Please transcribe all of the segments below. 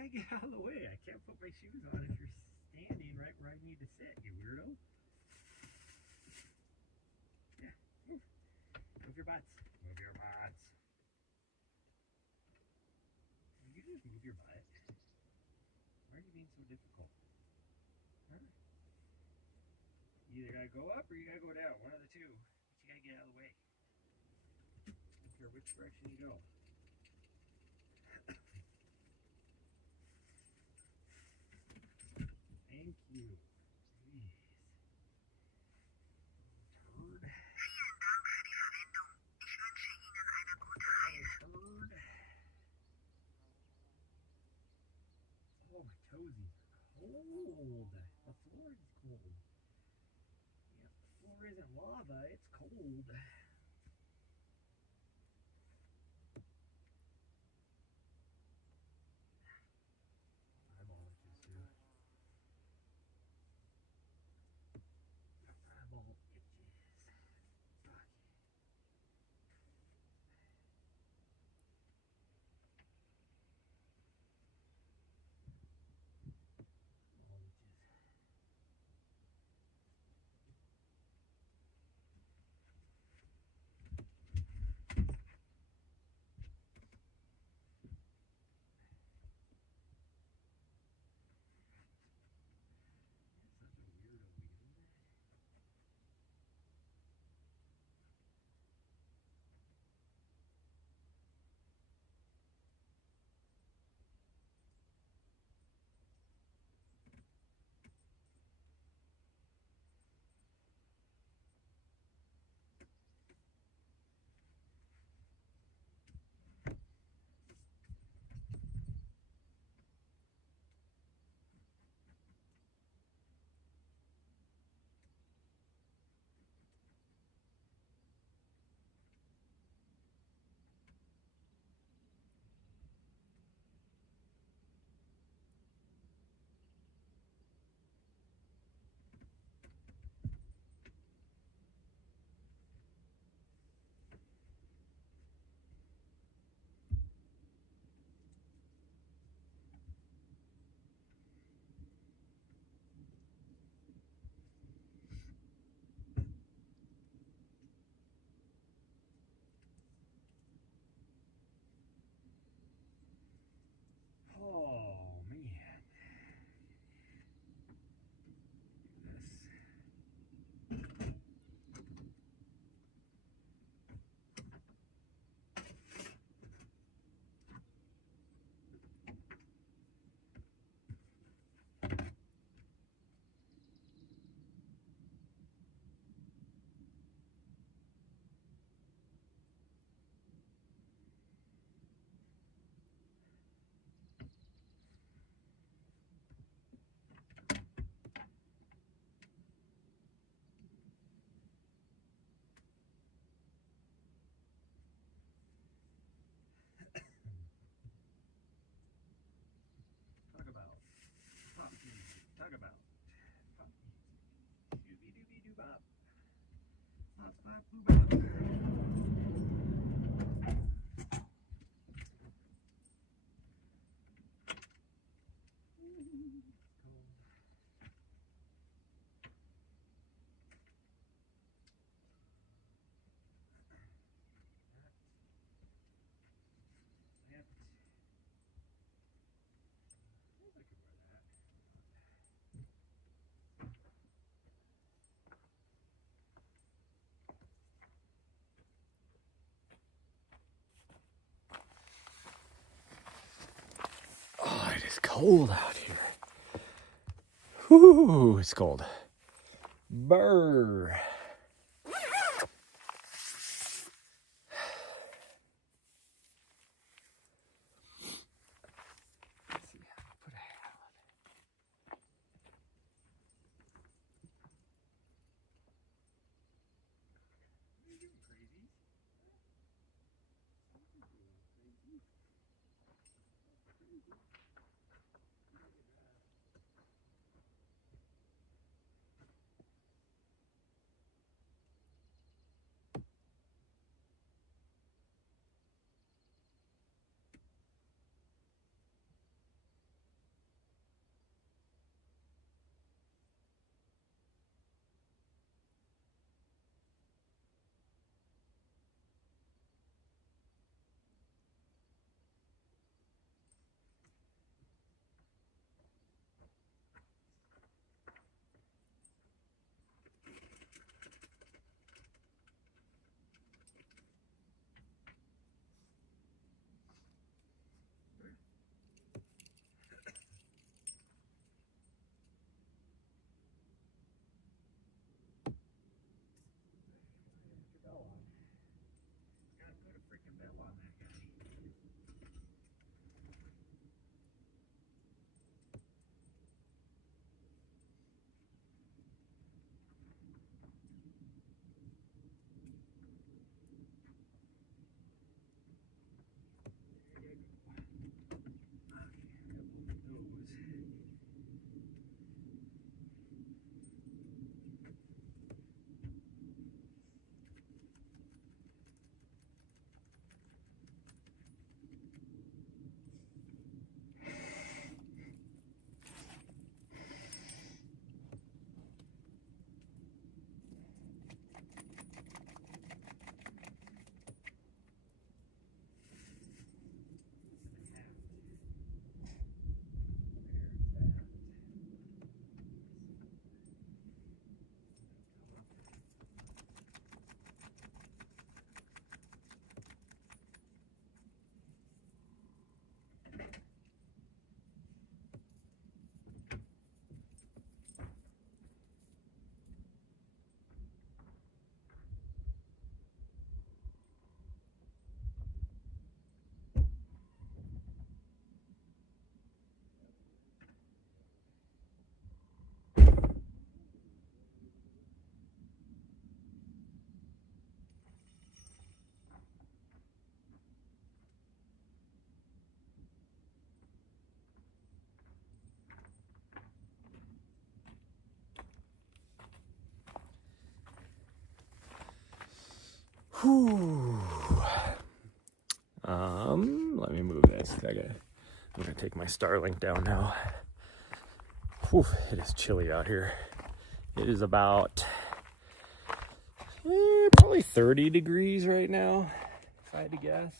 gotta get out of the way. I can't put my shoes on if you're standing right where I need to sit, you weirdo. Yeah, move. Move your butts. Move your butts. You just move your butt. Why are you being so difficult? Huh? You either gotta go up or you gotta go down. One of the two. But you gotta get out of the way. I don't care which direction you go. Thank you. Jeez. Turd. Turd. Oh, my toesies are cold. The floor is cold. Yeah, the floor isn't lava, it's cold. Eyeball itches too. Eyeball itches. Fuck. Eyeball itches. Such a weirdo, you know that? Oh, man. This. Talk about pop music. Talk about pop music. Doobie doobie doo bop. Bop bop boo bop. That. I could wear that. Oh, it is cold out here. Whoo, it's cold. Brr. Let's see, I'll put a hat on. Are you getting crazy? Crazy. Crazy. Whew. Let me move this. I'm gonna take my Starlink down now. Whew, it is chilly out here. It is about probably 30 degrees right now, if I had to guess.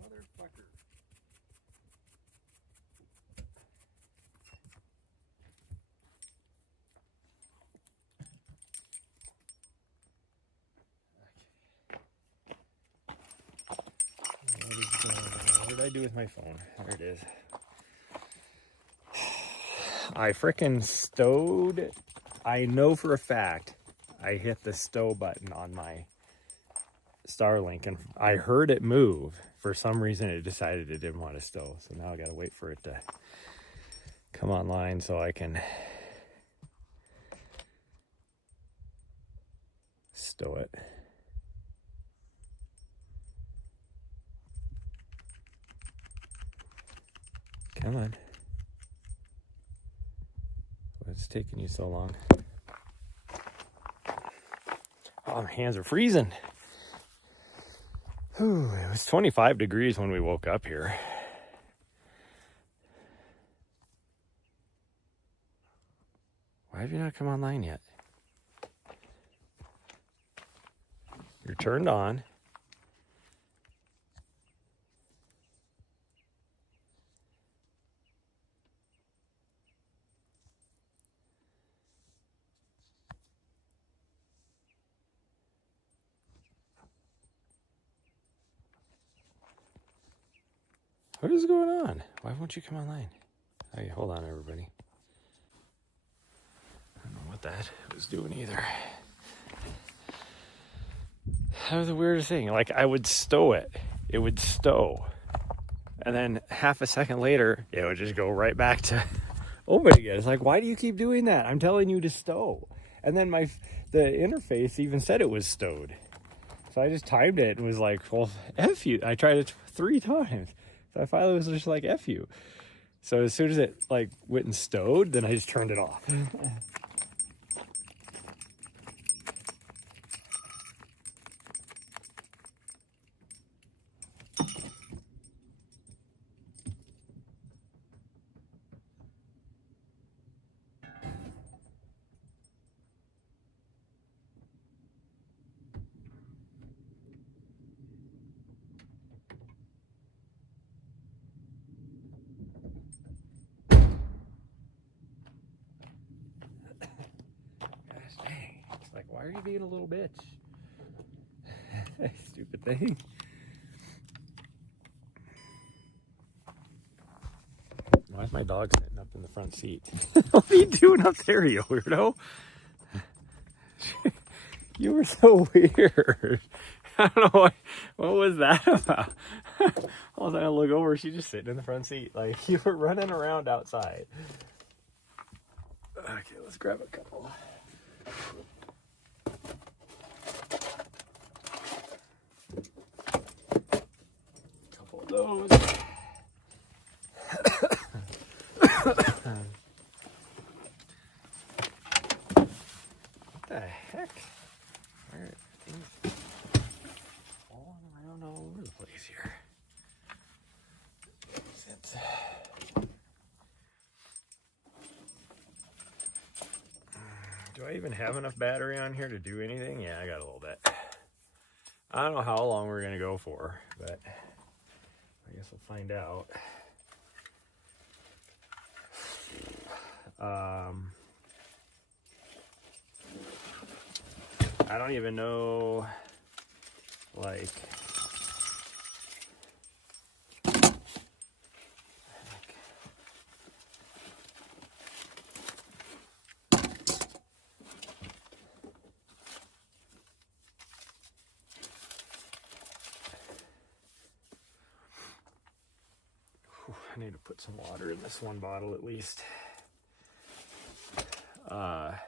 Motherfucker. What did I do with my phone? There it is. I frickin' stowed. I know for a fact I hit the stow button on my Starlink and I heard it move. For some reason it decided it didn't want to stow. So now I gotta wait for it to come online so I can stow it. Come on. What's taking you so long? Oh, my hands are freezing. Whew, it was 25 degrees when we woke up here. Why have you not come online yet? You're turned on. What is going on? Why won't you come online? Hey, hold on, everybody. I don't know what that was doing either. That was the weirdest thing. Like, I would stow it. It would stow. And then half a second later, it would just go right back to open again. It's like, why do you keep doing that? I'm telling you to stow. And then the interface even said it was stowed. So I just timed it and was like, well, F you. I tried it 3 times. So I finally was just like, F you. So as soon as it like went and stowed, then I just turned it off. Gosh dang. It's like, why are you being a little bitch? Stupid thing. Why is my dog sitting up in the front seat? What are you doing up there, you weirdo? You were so weird. I don't know what was that about. All of a sudden I look over, she's just sitting in the front seat. Like, you were running around outside. Okay, let's grab a couple. Couple of those. What the heck? Where are things falling around all over the place here? Do I even have enough battery on here to do anything? Yeah, I got a little bit. I don't know how long we're gonna go for, but I guess we'll find out. I don't even know, like, need to put some water in this one bottle at least. I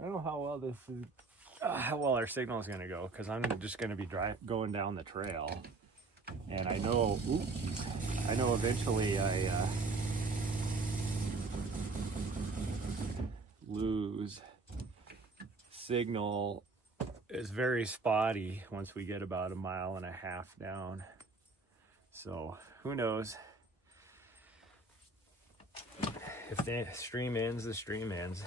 don't know how well this is, how well our signal is going to go, because I'm just going to be going down the trail, and I know eventually I lose signal. Is very spotty once we get about 1.5 miles down. So who knows? If the stream ends, the stream ends.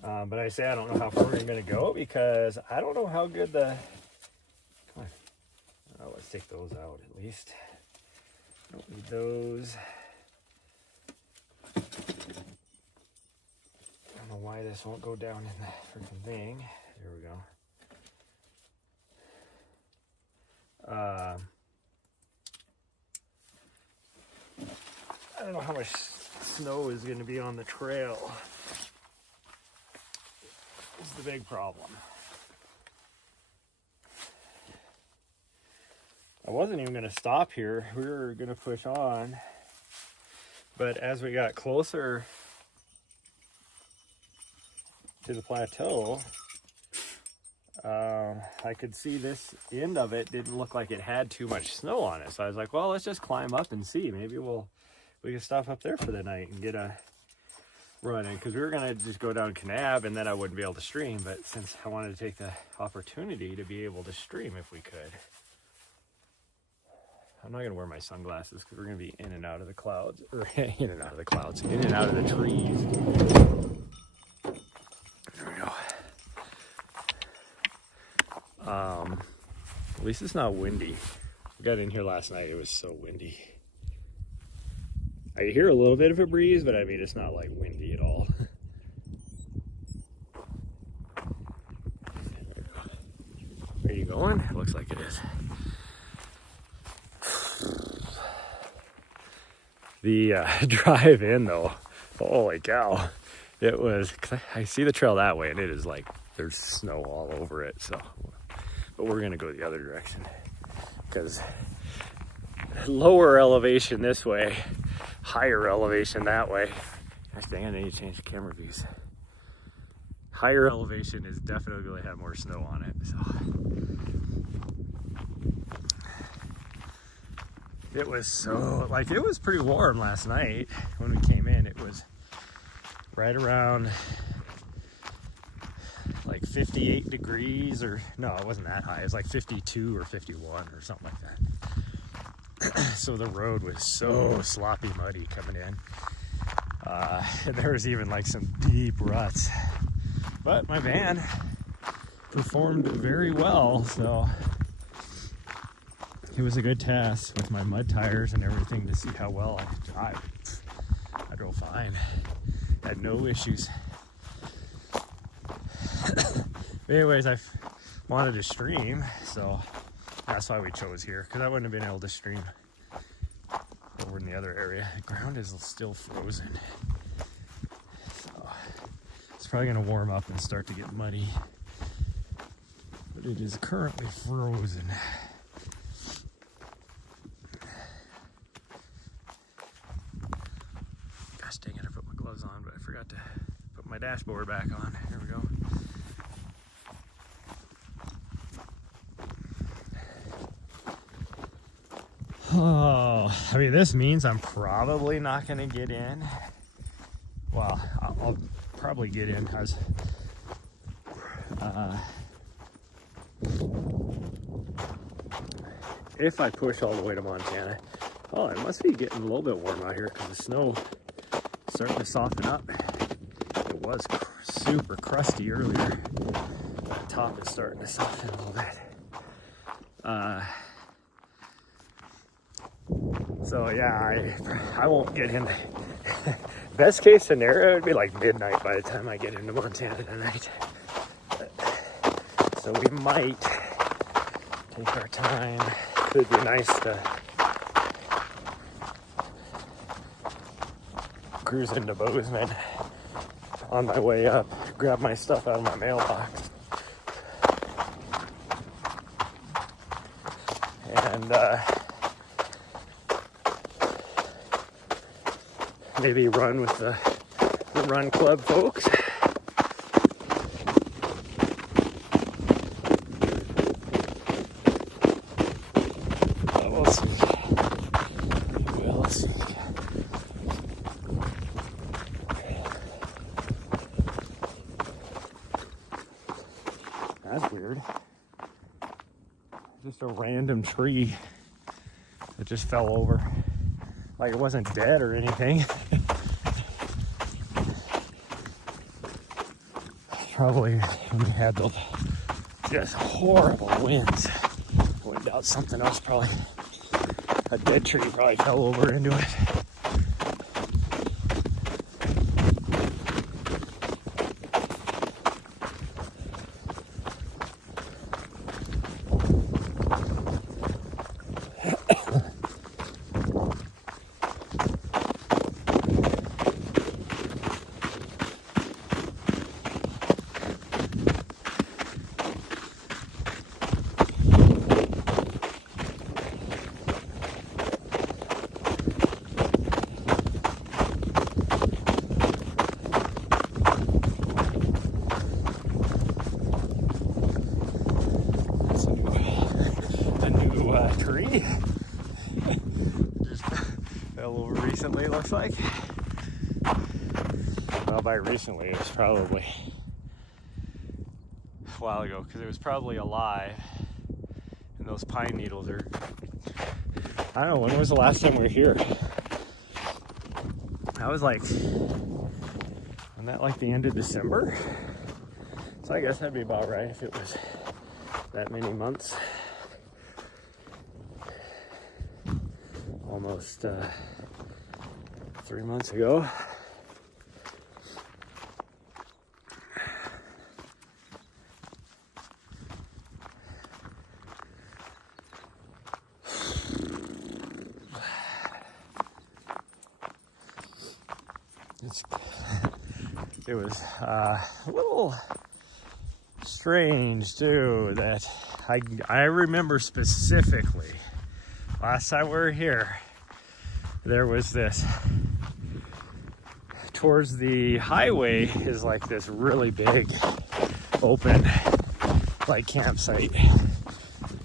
But I say I don't know how far we're going to go, because I don't know how good the... Come on. Oh, let's take those out at least. Don't need those. I don't know why this won't go down in the freaking thing. There we go. I don't know how much snow is going to be on the trail. Is the big problem. I wasn't even going to stop here. We were going to push on. But as we got closer to the plateau, I could see this end of it didn't look like it had too much snow on it. So I was like, well, let's just climb up and see. Maybe we can stop up there for the night and get a run in, because we were going to just go down Kanab and then I wouldn't be able to stream. But since I wanted to take the opportunity to be able to stream if we could. I'm not going to wear my sunglasses because we're going to be in and out of the clouds, or in and out of the clouds, in and out of the trees. There we go. At least it's not windy. We got in here last night, it was so windy. I hear a little bit of a breeze, but I mean, it's not like windy at all. Where are you going? It looks like it is. The drive in though, holy cow. It was, I see the trail that way and it is like, there's snow all over it. So, but we're gonna go the other direction, because lower elevation this way, higher elevation that way. Gosh dang, I need to change the camera views. Higher elevation is definitely going to have more snow on it. So it was so, like, it was pretty warm last night when we came in. It was right around like 58 degrees, or no, it wasn't that high. It was like 52 or 51 or something like that. So the road was so sloppy muddy coming in. And there was even like some deep ruts. But my van performed very well, so it was a good test with my mud tires and everything to see how well I could drive. I drove fine. Had no issues. Anyways, I wanted to stream, so that's why we chose here, because I wouldn't have been able to stream over in the other area. The ground is still frozen, so it's probably going to warm up and start to get muddy, but it is currently frozen. Gosh dang it, I put my gloves on, but I forgot to put my dashboard back on. Here we go. Oh, I mean, this means I'm probably not going to get in. Well, I'll probably get in as if I push all the way to Montana. Oh, it must be getting a little bit warm out here because the snow is starting to soften up. It was super crusty earlier. The top is starting to soften a little bit. So yeah, I won't get in. Best case scenario would be like midnight by the time I get into Montana tonight. So we might take our time. It'd be nice to cruise into Bozeman on my way up, grab my stuff out of my mailbox, and maybe run with the run club folks. But we'll see. We'll see. That's weird. Just a random tree that just fell over. Like it wasn't dead or anything. Probably when we had those just horrible winds. Wind out something else, probably a dead tree probably fell over into it. Tree just fell over recently, it looks like. Well, by recently it was probably a while ago, because it was probably alive, and those pine needles are, I don't know, when was the last time we were here? That was like, wasn't that like the end of December? So I guess that'd be about right if it was that many months. Almost 3 months ago. It was a little strange too that I remember specifically last time we were here, there was this, towards the highway is like this really big open like campsite,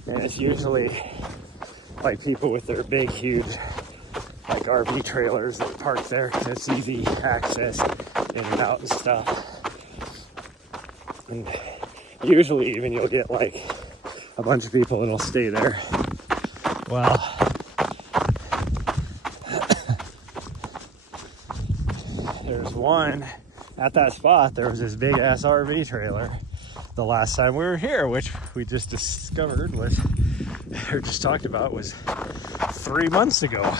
and it's usually like people with their big huge like RV trailers that park there because it's easy access in and out and stuff. And usually even you'll get like a bunch of people that'll stay there. Well, there's one at that spot. There was this big ass RV trailer the last time we were here, which we just discovered was, or just talked about, was 3 months ago.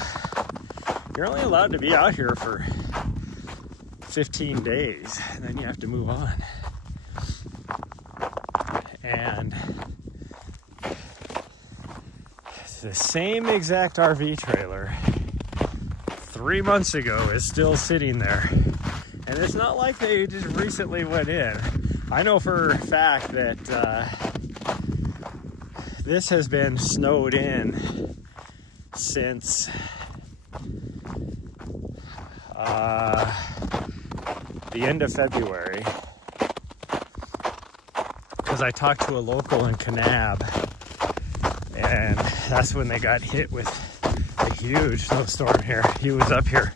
You're only allowed to be out here for 15 days, and then you have to move on. And the same exact RV trailer 3 months ago is still sitting there. And it's not like they just recently went in. I know for a fact that this has been snowed in since the end of February. Because I talked to a local in Kanab, and that's when they got hit with a huge snowstorm here. He was up here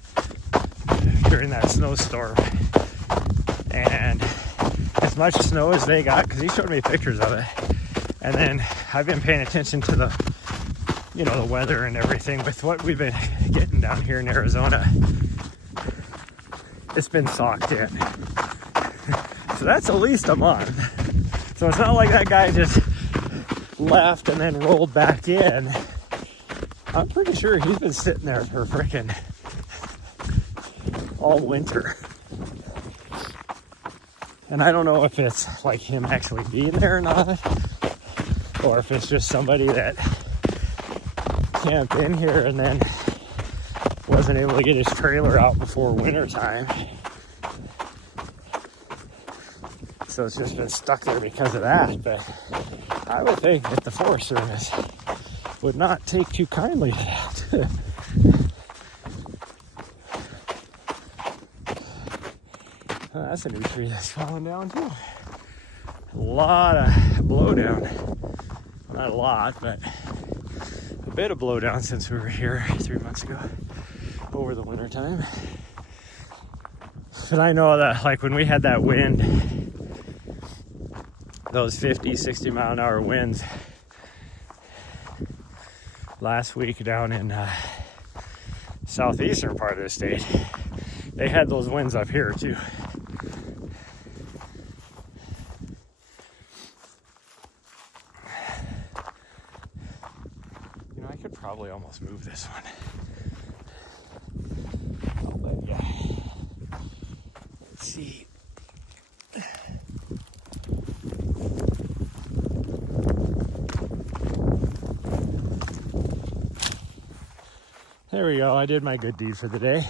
during that snowstorm, and as much snow as they got, because he showed me pictures of it, and then I've been paying attention to the, you know, the weather and everything with what we've been getting down here in Arizona. It's been socked in. So that's at least a month. So it's not like that guy just left and then rolled back in. I'm pretty sure he's been sitting there for frickin' all winter. And I don't know if it's like him actually being there or not, or if it's just somebody that camped in here and then wasn't able to get his trailer out before winter time. So it's just been stuck there because of that. But I would think that the Forest Service would not take too kindly to that. That's a new tree that's falling down too. A lot of blowdown. Well, not a lot, but a bit of blowdown since we were here 3 months ago over the winter time. But I know that like when we had that wind, those 50, 60 mile an hour winds last week down in southeastern part of the state, they had those winds up here too. You know, I could probably almost move this one. I'll let you see. There we go. I did my good deed for the day.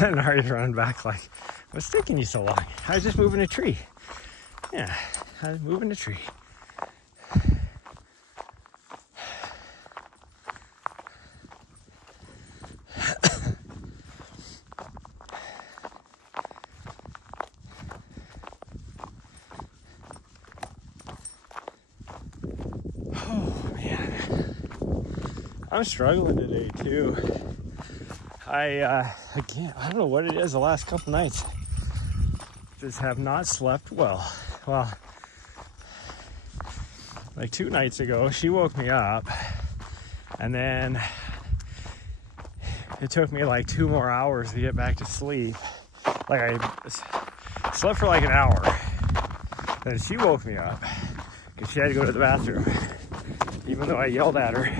And Ari's running back like, what's taking you so long? I was just moving a tree. Yeah, I was moving a tree. I'm struggling today too. Again, I don't know what it is the last couple nights. Just have not slept well. Well, like 2 nights ago, she woke me up and then it took me like 2 more hours to get back to sleep. Like I slept for like an hour. Then she woke me up because she had to go to the bathroom. Even though I yelled at her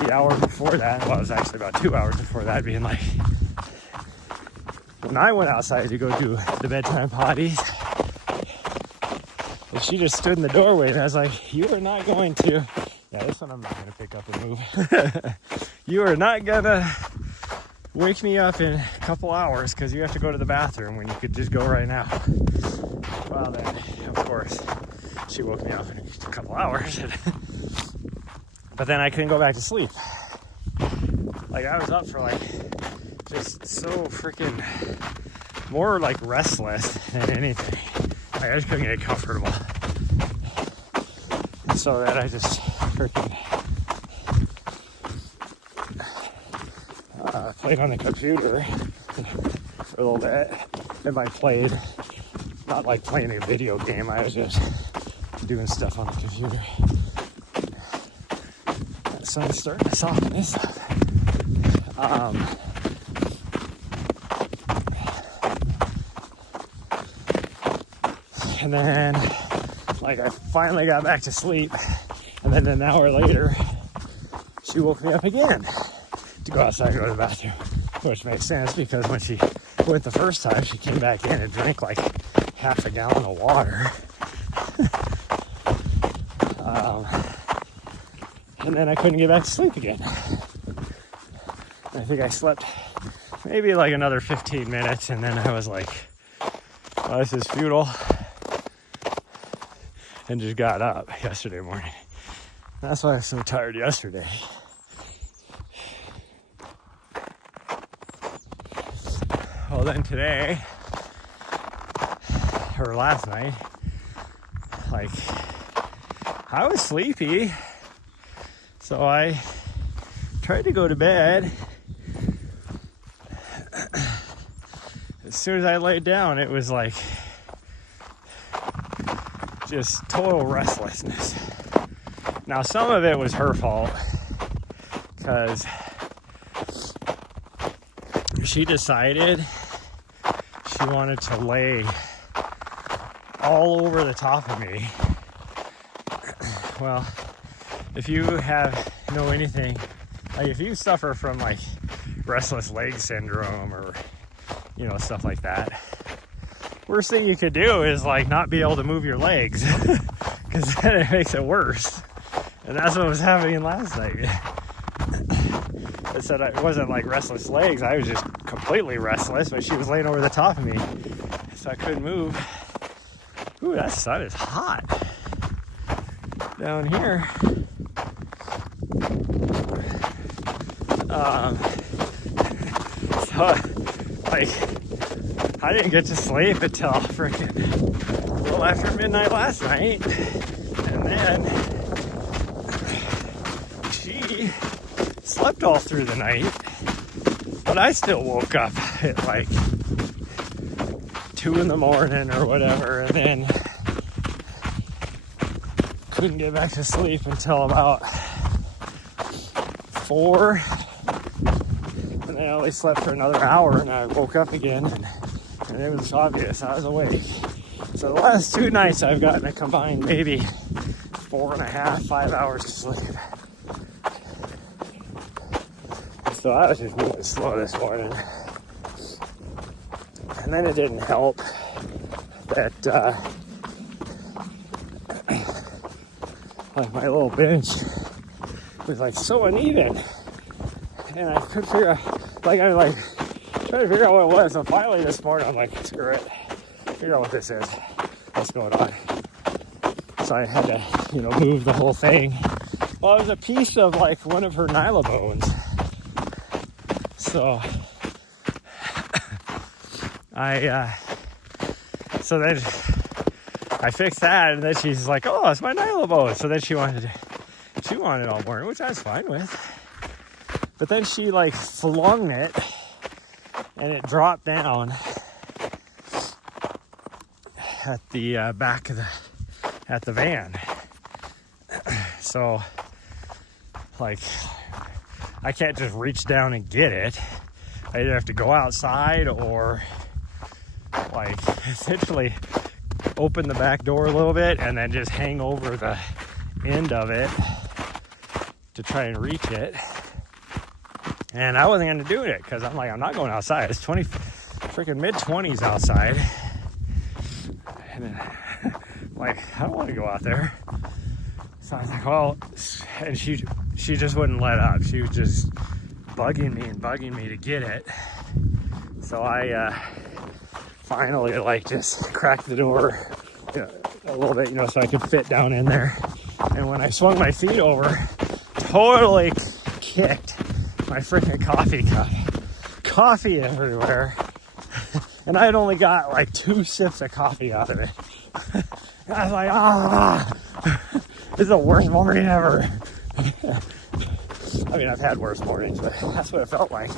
the hour before that, well, it was actually about 2 hours before that, being like, when I went outside to go do the bedtime potties, and she just stood in the doorway, and I was like, you are not going to, yeah, this one I'm not going to pick up and move. You are not going to wake me up in a couple hours because you have to go to the bathroom when you could just go right now. Well, then, of course, she woke me up in a couple hours. But then I couldn't go back to sleep. Like I was up for like just so freaking more like restless than anything. Like I just couldn't get comfortable. So that I just freaking played on the computer for a little bit. And I played, not like playing a video game, I was just doing stuff on the computer. Sun's starting to soften this up. And then, like, I finally got back to sleep. And then an hour later, she woke me up again to go outside and go to the bathroom. Which makes sense because when she went the first time, she came back in and drank like half a gallon of water. And then I couldn't get back to sleep again. I think I slept maybe like another 15 minutes and then I was like, oh, this is futile. And just got up yesterday morning. That's why I was so tired yesterday. Well, then today, or last night, like, I was sleepy. So I tried to go to bed. As soon as I laid down, it was like just total restlessness. Now, some of it was her fault because she decided she wanted to lay all over the top of me. Well, if you know anything, like if you suffer from like restless leg syndrome or, you know, stuff like that, worst thing you could do is like not be able to move your legs because then it makes it worse. And that's what was happening last night. It said it wasn't like restless legs, I was just completely restless, but she was laying over the top of me, so I couldn't move. Ooh, that sun is hot down here. like, I didn't get to sleep until freaking a little after midnight last night. And then she slept all through the night. But I still woke up at like 2 in the morning or whatever. And then couldn't get back to sleep until about 4. And then I only slept for another hour and I woke up again and it was obvious I was awake. So the last 2 nights I've gotten a combined maybe 4.5, 5 hours to sleep. So I was just moving slow this morning. And then it didn't help that like my little bench was like so uneven. And I couldn't figure out, like I was like trying to figure out what it was. So finally this morning I'm like, screw it. Figure out what this is. What's going on? So I had to, move the whole thing. Well, it was a piece of like one of her nyla bones. So so then I fixed that, and then she's like, "Oh, it's my nyla bone." So then she wanted all morning, which I was fine with. But then she like flung it, and it dropped down at the back of the van. So like I can't just reach down and get it. I either have to go outside or like essentially open the back door a little bit and then just hang over the end of it to try and reach it. And I wasn't going to do it because I'm like, I'm not going outside. It's freaking mid-20s outside. And then, like, I don't want to go out there. So I was like, well, and she just wouldn't let up. She was just bugging me to get it. So I finally like just cracked the door a little bit, so I could fit down in there. And when I swung my feet over, totally kicked my freaking coffee cup. Coffee everywhere. And I had only got like 2 sips of coffee out of it. And I was like, this is the worst morning ever. I mean, I've had worse mornings, but that's what it felt like.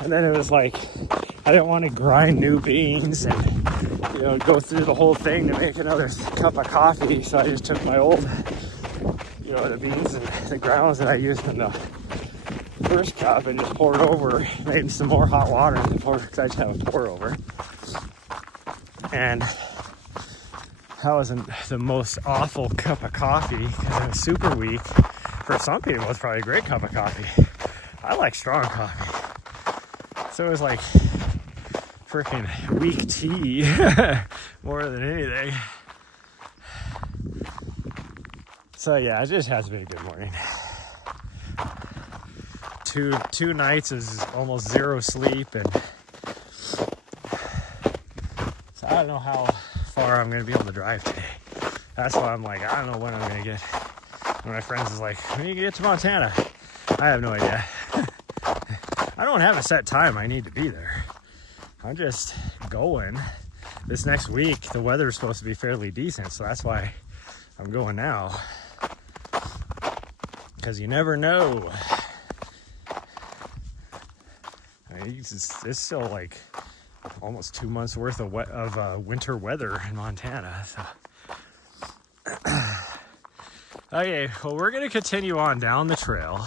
And then it was like, I didn't want to grind new beans and, go through the whole thing to make another cup of coffee. So I just took my old, the beans and the grounds that I used in the first cup and just poured over, made some more hot water and poured, because I just have a pour over. And that wasn't the most awful cup of coffee because I was super weak. For some people, it's probably a great cup of coffee. I like strong coffee. So it was like freaking weak tea more than anything. So yeah, it just has been a good morning. Two nights is almost 0 sleep, and so I don't know how far I'm going to be able to drive today. That's why I'm like, I don't know when I'm going to get. One of my friends is like, when you get to Montana? I have no idea. I don't have a set time I need to be there. I'm just going. This next week, the weather's supposed to be fairly decent, so that's why I'm going now. Because you never know. I mean, it's still like almost 2 months worth of winter weather in Montana. So. Okay, well, we're going to continue on down the trail.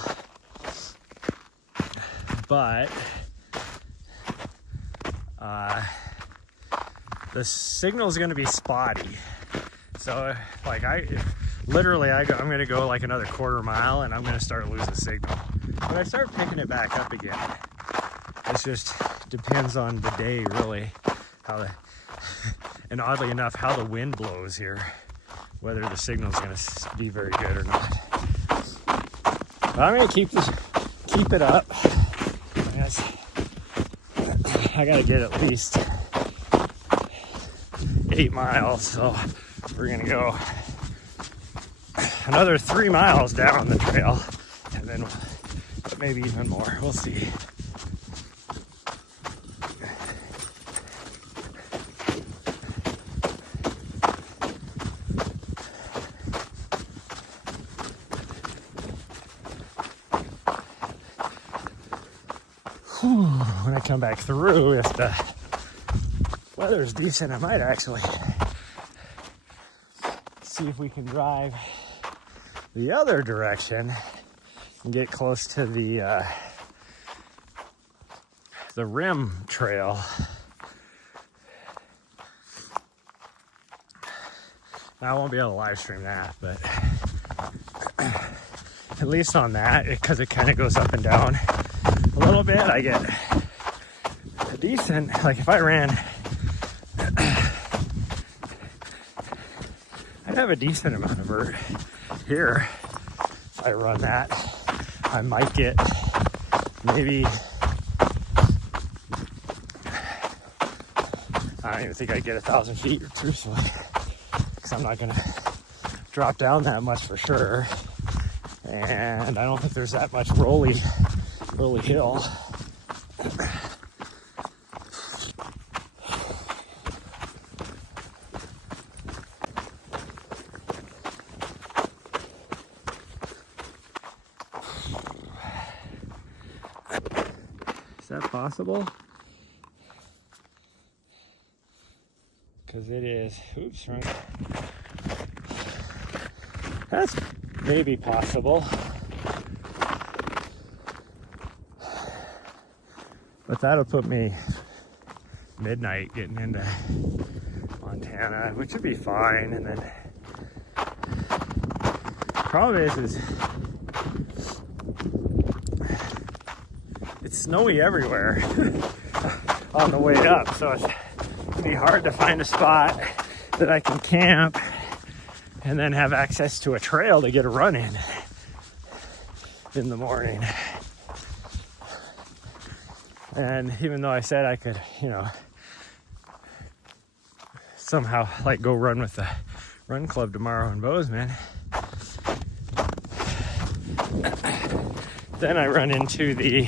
But the signal is going to be spotty. So, like, I'm going to go like another 1/4 mile and I'm going to start losing signal. But I start picking it back up again. It just depends on the day, really. And oddly enough, how the wind blows here. Whether the signal's going to be very good or not. But I'm going to keep it up. I got to get at least 8 miles, so we're going to go another 3 miles down the trail, and then maybe even more. We'll see. when I come back through, if the weather's decent, I might actually see if we can drive the other direction and get close to the rim trail. I won't be able to live stream that, but at least on that, because it kind of goes up and down a little bit, I get a decent, like if I ran, I'd have a decent amount of vert here. If I run that, I might get maybe, I don't even think I'd get 1,000 feet, truthfully, because I'm not gonna drop down that much for sure. And I don't think there's that much rolly hill. Is that possible? Because it is. Oops, wrong. That's maybe possible. But that'll put me midnight getting into Montana, which would be fine. And then problem is it's snowy everywhere on the way up, so it'd be hard to find a spot that I can camp and then have access to a trail to get a run in the morning. And even though I said I could, somehow like go run with the run club tomorrow in Bozeman, then I run into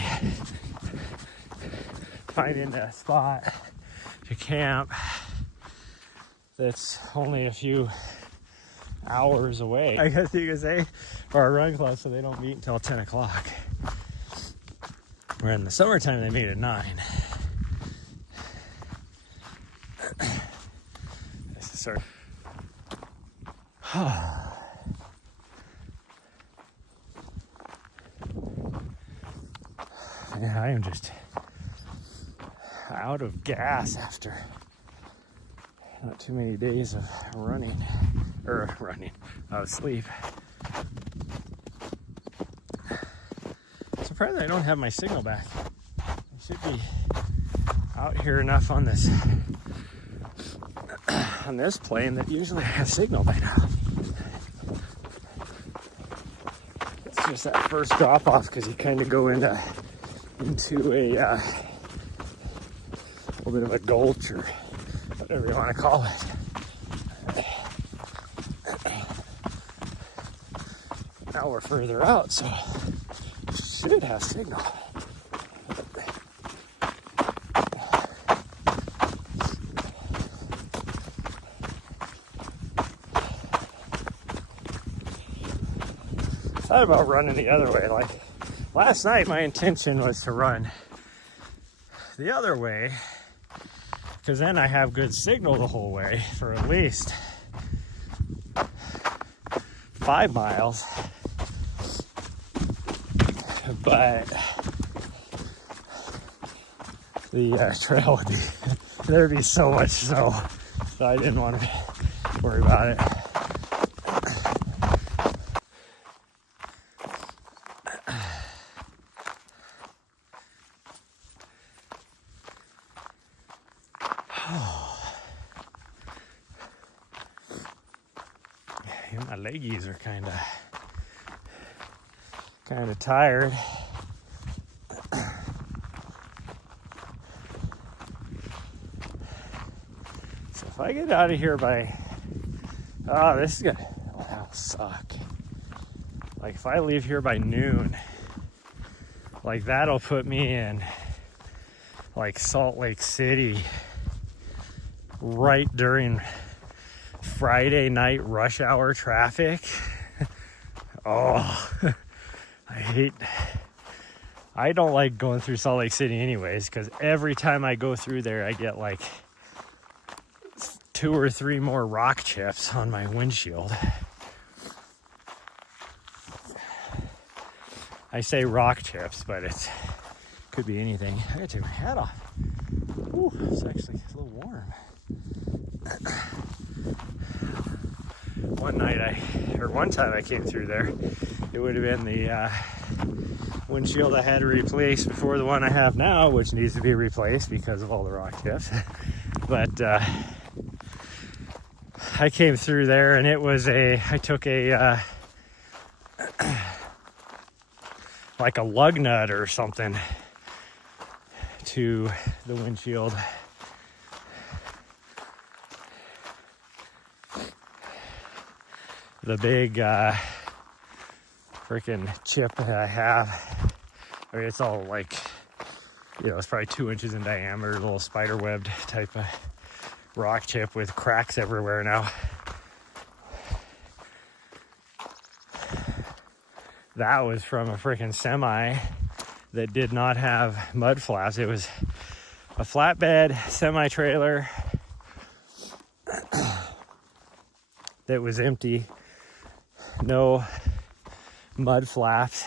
finding a spot to camp that's only a few hours away, I guess you could say, for our run club, so they don't meet until 10 o'clock. Where in the summertime they meet at 9. This is sort of yeah, I am just out of gas after not too many days of sleep. Surprised I don't have my signal back. I should be out here enough on this plane that usually I have signal by now. It's just that first drop off because you kind of go into a little bit of a gulch or whatever you want to call it. Now we're further out, so should have signal. Thought about running the other way. Like last night, my intention was to run the other way because then I have good signal the whole way for at least 5 miles. But the trail would be, there'd be so much snow, so I didn't want to worry about it. Even my leggies are kind of tired. So if I get out of here by, this is gonna, that'll suck. Like if I leave here by noon, like that'll put me in like Salt Lake City right during Friday night rush hour traffic. Oh, I I don't like going through Salt Lake City anyways, because every time I go through there, I get like 2 or 3 more rock chips on my windshield. I say rock chips, but it could be anything. I gotta take my hat off. Ooh, it's actually a little warm. One time I came through there, it would have been the windshield I had to replace before the one I have now, which needs to be replaced because of all the rock chips. But I came through there, and I took a like a lug nut or something to the windshield. The big freaking chip that I have, I mean, it's all like, it's probably 2 inches in diameter, little spider webbed type of rock chip with cracks everywhere now. That was from a freaking semi that did not have mud flaps. It was a flatbed semi trailer that was empty. No mud flaps,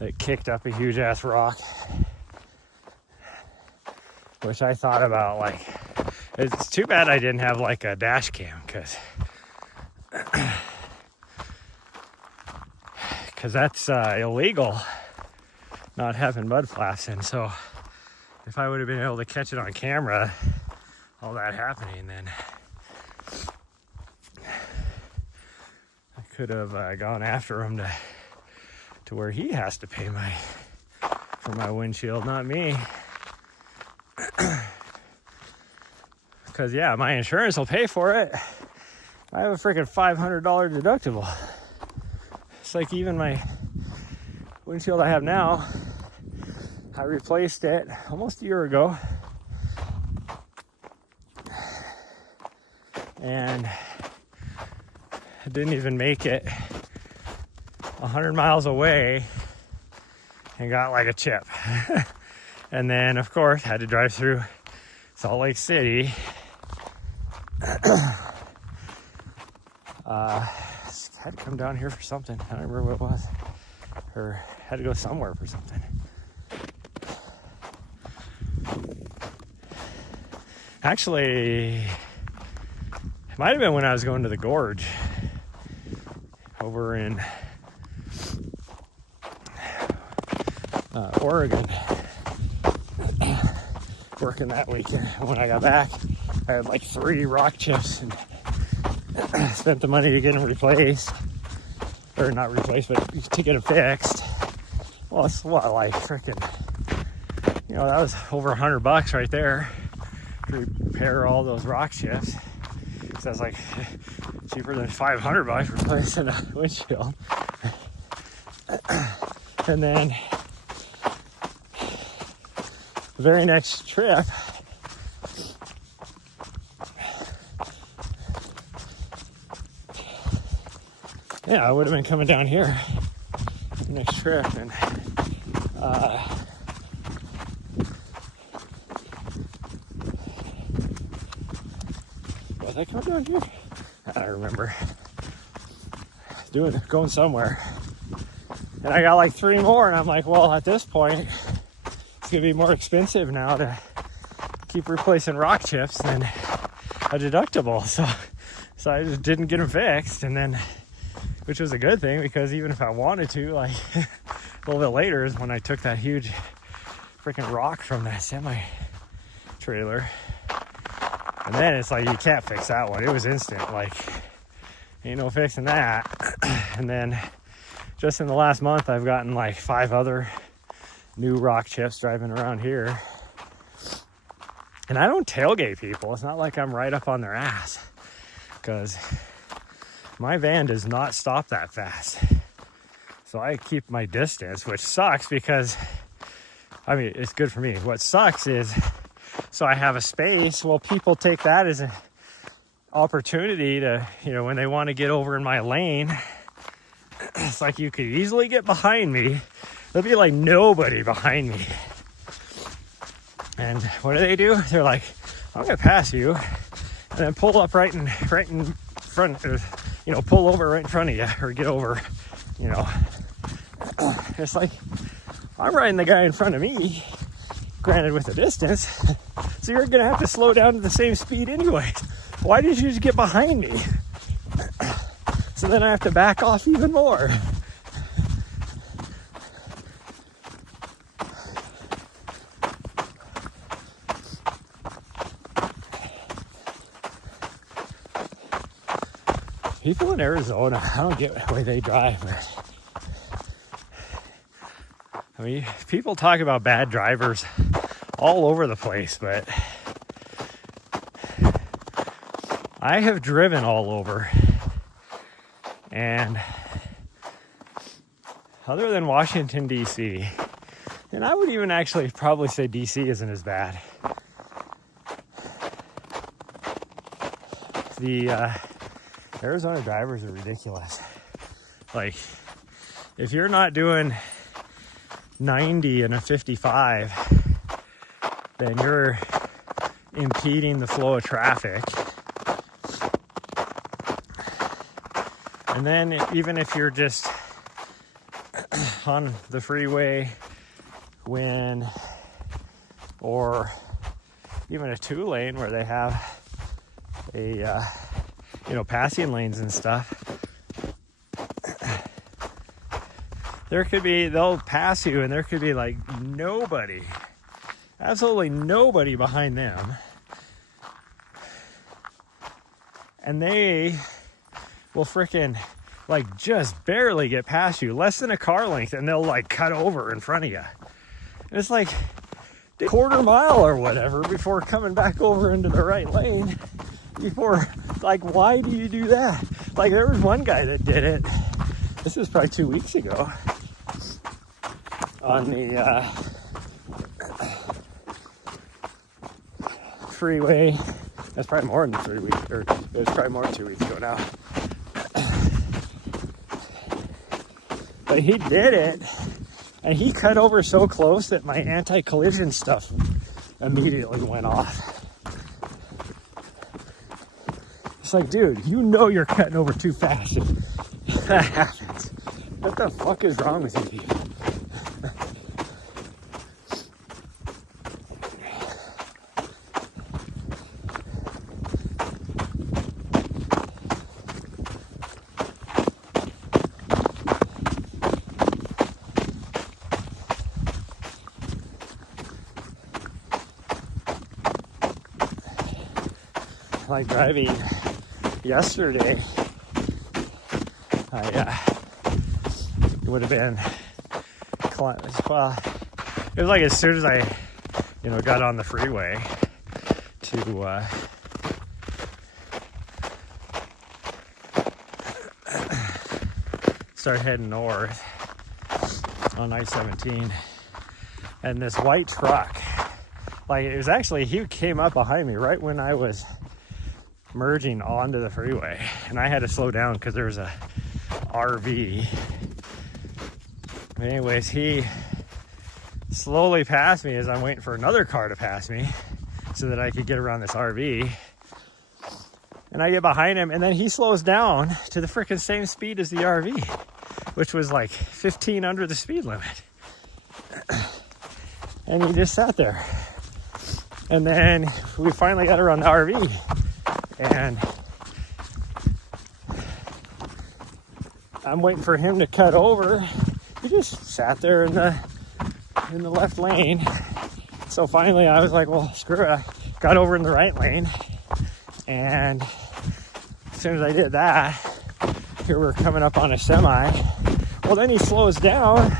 that kicked up a huge ass rock, which I thought about, like, it's too bad I didn't have like a dash cam, because that's illegal, not having mud flaps. And so if I would have been able to catch it on camera, all that happening, then could have gone after him to where he has to pay for my windshield, not me. Because yeah, my insurance will pay for it. I have a freaking $500 deductible. It's like even my windshield I have now, I replaced it almost a year ago, and I didn't even make it 100 miles away and got like a chip. And then, of course, had to drive through Salt Lake City. Had to come down here for something. I don't remember what it was. Or had to go somewhere for something. Actually, it might have been when I was going to the gorge over in Oregon, working that weekend. When I got back, I had like 3 rock chips and spent the money to get them replaced, or not replaced, but to get them fixed. Well, it's what, like freaking, that was over $100 right there to repair all those rock chips. So that's like cheaper than $500 replacing a windshield. And then the very next trip, I would have been coming down here the next trip, and was I coming down here? I don't remember. Going somewhere. And I got like 3 more, and I'm like, well, at this point, it's gonna be more expensive now to keep replacing rock chips than a deductible. So I just didn't get them fixed, and then, which was a good thing, because even if I wanted to, like a little bit later is when I took that huge freaking rock from that semi trailer. And then it's like, you can't fix that one. It was instant, like, ain't no fixing that. And then just in the last month, I've gotten like 5 other new rock chips driving around here. And I don't tailgate people. It's not like I'm right up on their ass, because my van does not stop that fast. So I keep my distance, which sucks because, I mean, it's good for me. What sucks is, so I have a space. Well, people take that as an opportunity to, when they want to get over in my lane, it's like you could easily get behind me, there'll be like nobody behind me. And what do? They're like, I'm gonna pass you, and then pull up right in front, or, you know, pull over right in front of you, or get over, you know. It's like, I'm riding the guy in front of me, granted with a distance, so you're gonna have to slow down to the same speed anyway. Why did you just get behind me? So then I have to back off even more. People in Arizona, I don't get the way they drive, but I mean, people talk about bad drivers all over the place, but I have driven all over, and other than Washington, D.C., and I would even actually probably say D.C. isn't as bad. The Arizona drivers are ridiculous. Like, if you're not doing 90 and a 55, then you're impeding the flow of traffic. And then even if you're just on the freeway or even a 2-lane where they have a passing lanes and stuff, they'll pass you and there could be like nobody, absolutely nobody behind them, and they will frickin' like just barely get past you, less than a car length, and they'll like cut over in front of you. And it's like a quarter mile or whatever before coming back over into the right lane. Like, why do you do that? Like, there was one guy that did it. This was probably 2 weeks ago on the freeway. That's probably more than 3 weeks, or it was probably more than 2 weeks ago now. But he did it, and he cut over so close that my anti-collision stuff immediately went off. It's like, dude, you know you're cutting over too fast if that happens. What the fuck is wrong with you people? Like driving yesterday, it would have been, well, it was like as soon as I, got on the freeway to start heading north on I-17, and this white truck, like, it was actually, he came up behind me right when I was merging onto the freeway, and I had to slow down because there was a RV. But anyways, he slowly passed me as I'm waiting for another car to pass me so that I could get around this RV. And I get behind him, and then he slows down to the freaking same speed as the RV, which was like 15 under the speed limit. And he just sat there. And then we finally got around the RV. And I'm waiting for him to cut over. He just sat there in the left lane. So finally I was like, well, screw it. I got over in the right lane. And as soon as I did that, here we're coming up on a semi. Well, then he slows down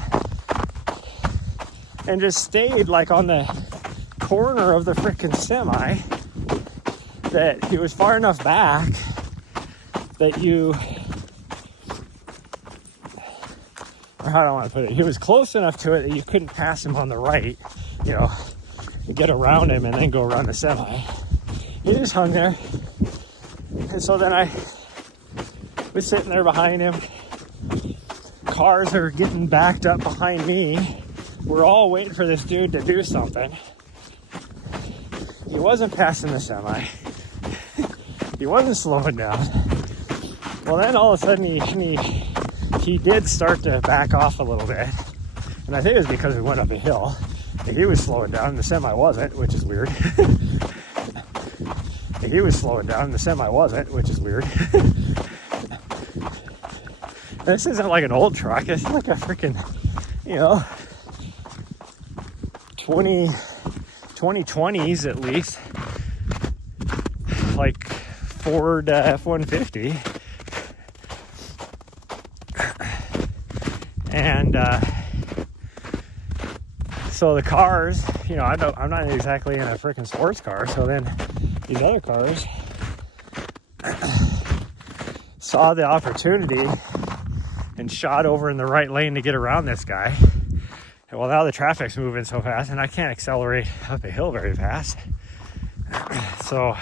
and just stayed like on the corner of the frickin' semi, that he was far enough back that how do I want to put it? He was close enough to it that you couldn't pass him on the right, to get around him and then go around the semi. He just hung there. And so then I was sitting there behind him, cars are getting backed up behind me. We're all waiting for this dude to do something. He wasn't passing the semi. He wasn't slowing down. Well, then all of a sudden he did start to back off a little bit. And I think it was because we went up a hill. He was slowing down, the semi wasn't, which is weird. He was slowing down, the semi wasn't, which is weird. This isn't like an old truck. It's like a freaking, 2020s at least. Like Ford F-150. And so the cars, I'm not exactly in a freaking sports car. So then these other cars saw the opportunity and shot over in the right lane to get around this guy. And well, now the traffic's moving so fast and I can't accelerate up a hill very fast. So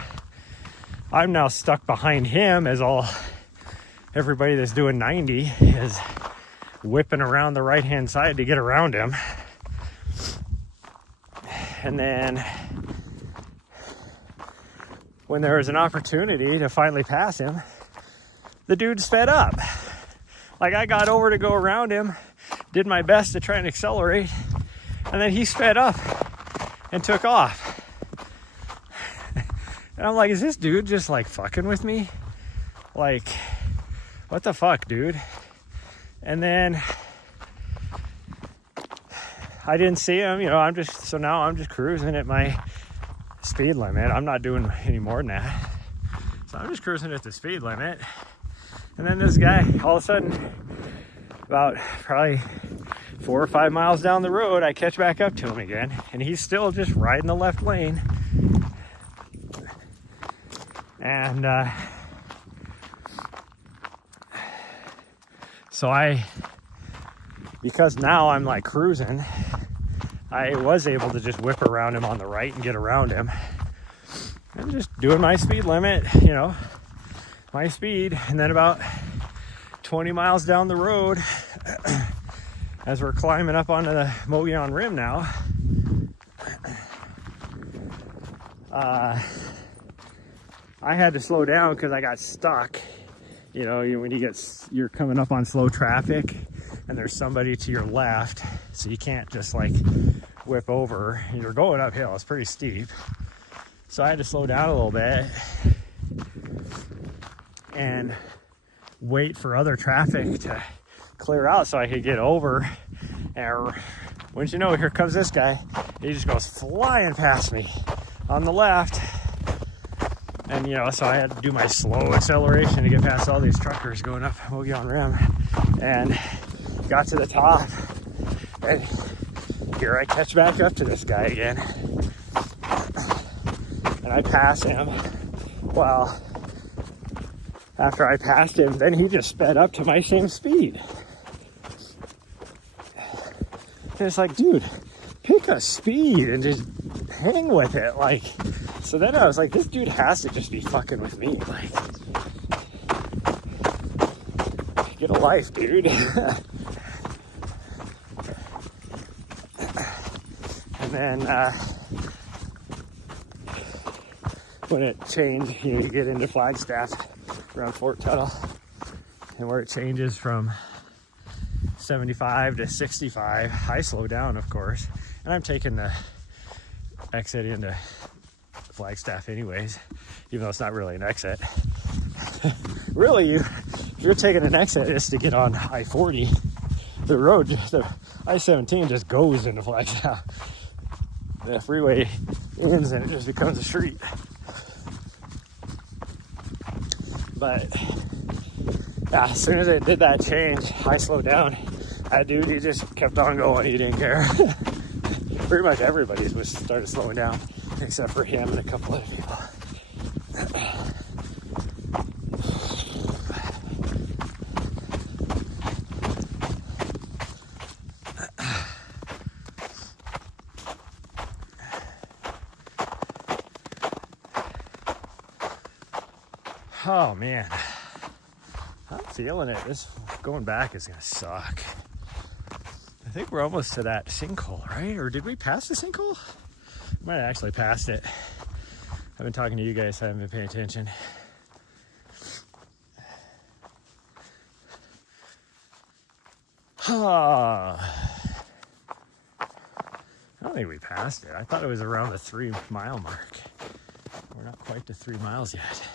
I'm now stuck behind him as everybody that's doing 90 is whipping around the right hand side to get around him. And then when there was an opportunity to finally pass him, the dude sped up. Like, I got over to go around him, did my best to try and accelerate, and then he sped up and took off. And I'm like, is this dude just like fucking with me? Like, what the fuck, dude? And then I didn't see him, now I'm just cruising at my speed limit. I'm not doing any more than that. So I'm just cruising at the speed limit. And then this guy, all of a sudden, about probably 4 or 5 miles down the road, I catch back up to him again. And he's still just riding the left lane. And so because now I'm like cruising, I was able to just whip around him on the right and get around him. I'm just doing my speed limit, my speed. And then about 20 miles down the road, as we're climbing up onto the Mogollon Rim now, I had to slow down because I got stuck. When you're coming up on slow traffic and there's somebody to your left, so you can't just like whip over. You're going uphill, it's pretty steep. So I had to slow down a little bit and wait for other traffic to clear out so I could get over. And once you know, here comes this guy. He just goes flying past me on the left. And so I had to do my slow acceleration to get past all these truckers going up Mogollon Rim, and got to the top, and here I catch back up to this guy again, and I pass him. Well, after I passed him, then he just sped up to my same speed. And it's like, dude, pick a speed and just hang with it. Like, so then I was like, this dude has to just be fucking with me. Like, get a life, dude. And then when it changed, you get into Flagstaff around Fort Tuttle, and where it changes from 75 to 65, I slow down, of course, and I'm taking the exit into Flagstaff anyways, even though it's not really an exit. Really, if you're taking an exit, it's to get on I-40. The road, the I-17 just goes into Flagstaff. The freeway ends and it just becomes a street. But yeah, as soon as I did that change, I slowed down. That dude, he just kept on going. He didn't care. Pretty much everybody started slowing down, except for him and a couple other people. Oh man, I'm feeling it. This going back is gonna suck. I think we're almost to that sinkhole, right? Or did we pass the sinkhole? Might have actually passed it. I've been talking to you guys, so I haven't been paying attention. I don't think we passed it. I thought it was around the 3 mile mark. We're not quite to 3 miles yet.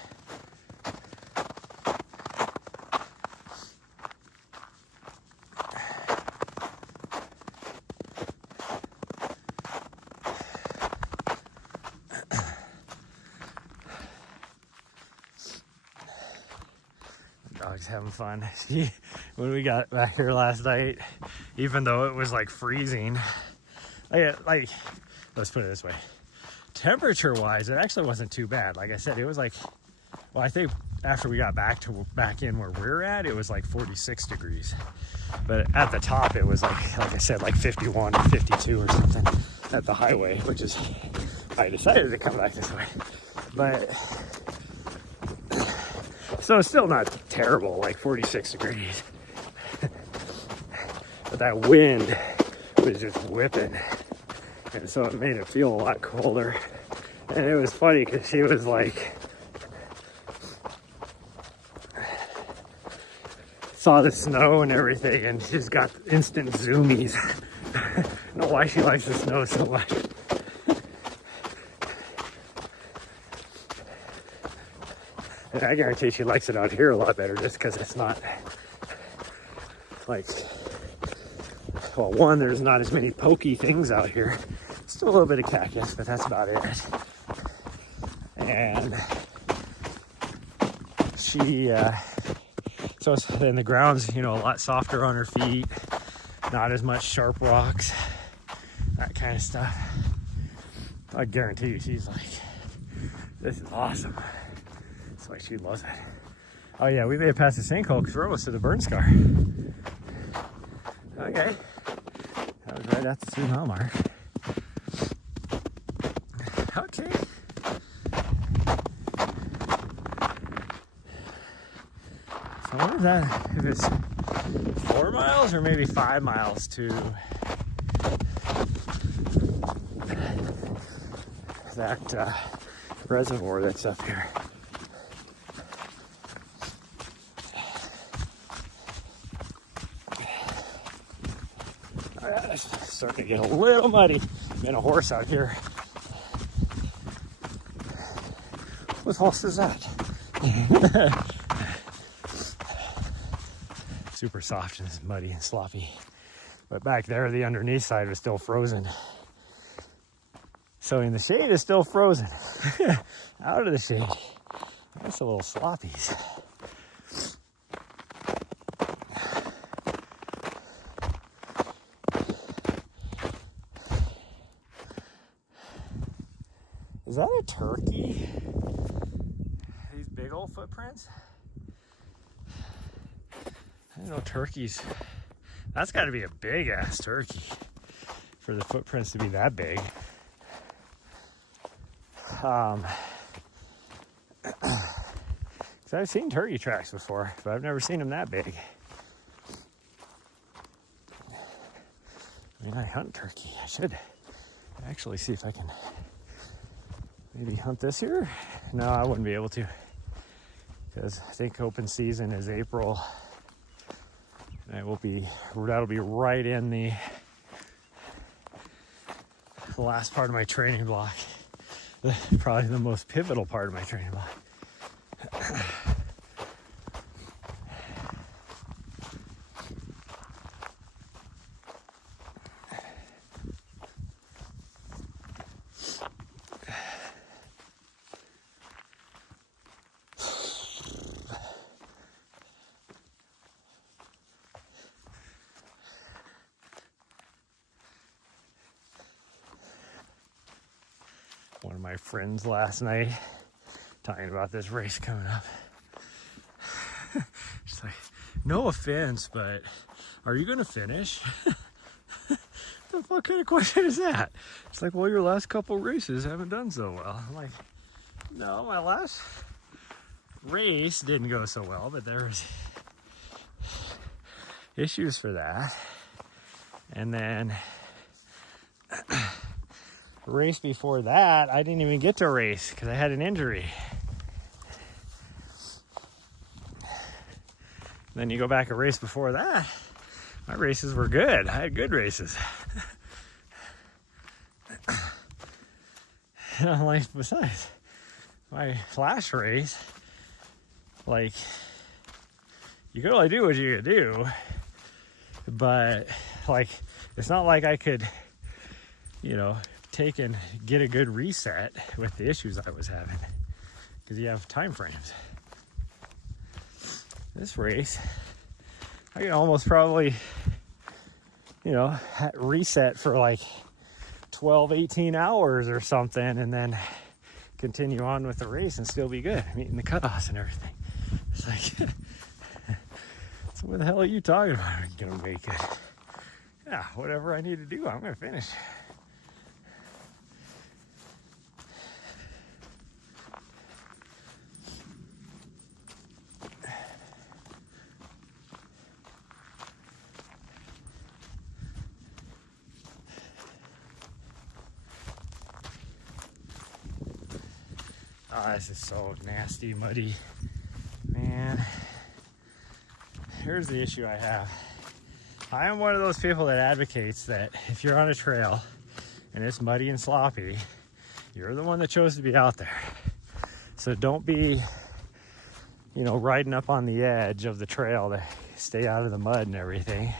Dog's having fun. When we got back here last night, even though it was like freezing, like let's put it this way, temperature wise it actually wasn't too bad. Like I said, it was like, well, I think after we got back in where we're at, it was like 46 degrees, but at the top it was like I said, like 51 or 52 or something at the highway, which is I decided to come back this way. But so it's still not terrible, like 46 degrees. But that wind was just whipping. And so it made it feel a lot colder. And it was funny because she was like, saw the snow and everything, and she's got instant zoomies. I don't know why she likes the snow so much. And I guarantee she likes it out here a lot better just because it's not like, well, one, there's not as many pokey things out here. Still a little bit of cactus, but that's about it. And she, so then the ground's, you know, a lot softer on her feet, not as much sharp rocks, that kind of stuff. I guarantee you she's like, this is awesome. That's why she loves it. Oh yeah, we made it past the sinkhole because we're almost to the burn scar. Okay. That was right at the 3 mile mark. Okay. So I wonder if that, if it's 4 miles or maybe 5 miles to that reservoir that's up here. It's starting to get a little muddy. Been a horse out here. What horse is that? Super soft and muddy and sloppy. But back there, the underneath side was still frozen. So in the shade is still frozen. Out of the shade, that's a little sloppies. Is that a turkey? These big old footprints? I didn't know turkeys. That's got to be a big ass turkey for the footprints to be that big. So I've seen turkey tracks before, but I've never seen them that big. I mean, I hunt turkey. I should actually see if I can maybe hunt this here. No, I wouldn't be able to, because I think open season is April, and that'll be right in the last part of my training block. Probably the most pivotal part of my training block. One of my friends last night talking about this race coming up. She's like, no offense, but are you going to finish? The fuck kind of question is that? It's like, well, your last couple races haven't done so well. I'm like, no, my last race didn't go so well, but issues for that. And then race before that, I didn't even get to race because I had an injury. Then you go back a race before that, my races were good. I had good races. Like, besides my last race, like, you could only do what you could do, but like, it's not like I could, you know, take and get a good reset with the issues I was having, because you have time frames. This race, I can almost probably, you know, reset for like 12, 18 hours or something, and then continue on with the race and still be good, meeting the cutoffs and everything. It's like, so what the hell are you talking about? I'm gonna make it. Yeah, whatever I need to do, I'm gonna finish. Oh, this is so nasty, muddy. Man, here's the issue I have. I am one of those people that advocates that if you're on a trail and it's muddy and sloppy, you're the one that chose to be out there. So don't be, you know, riding up on the edge of the trail to stay out of the mud and everything.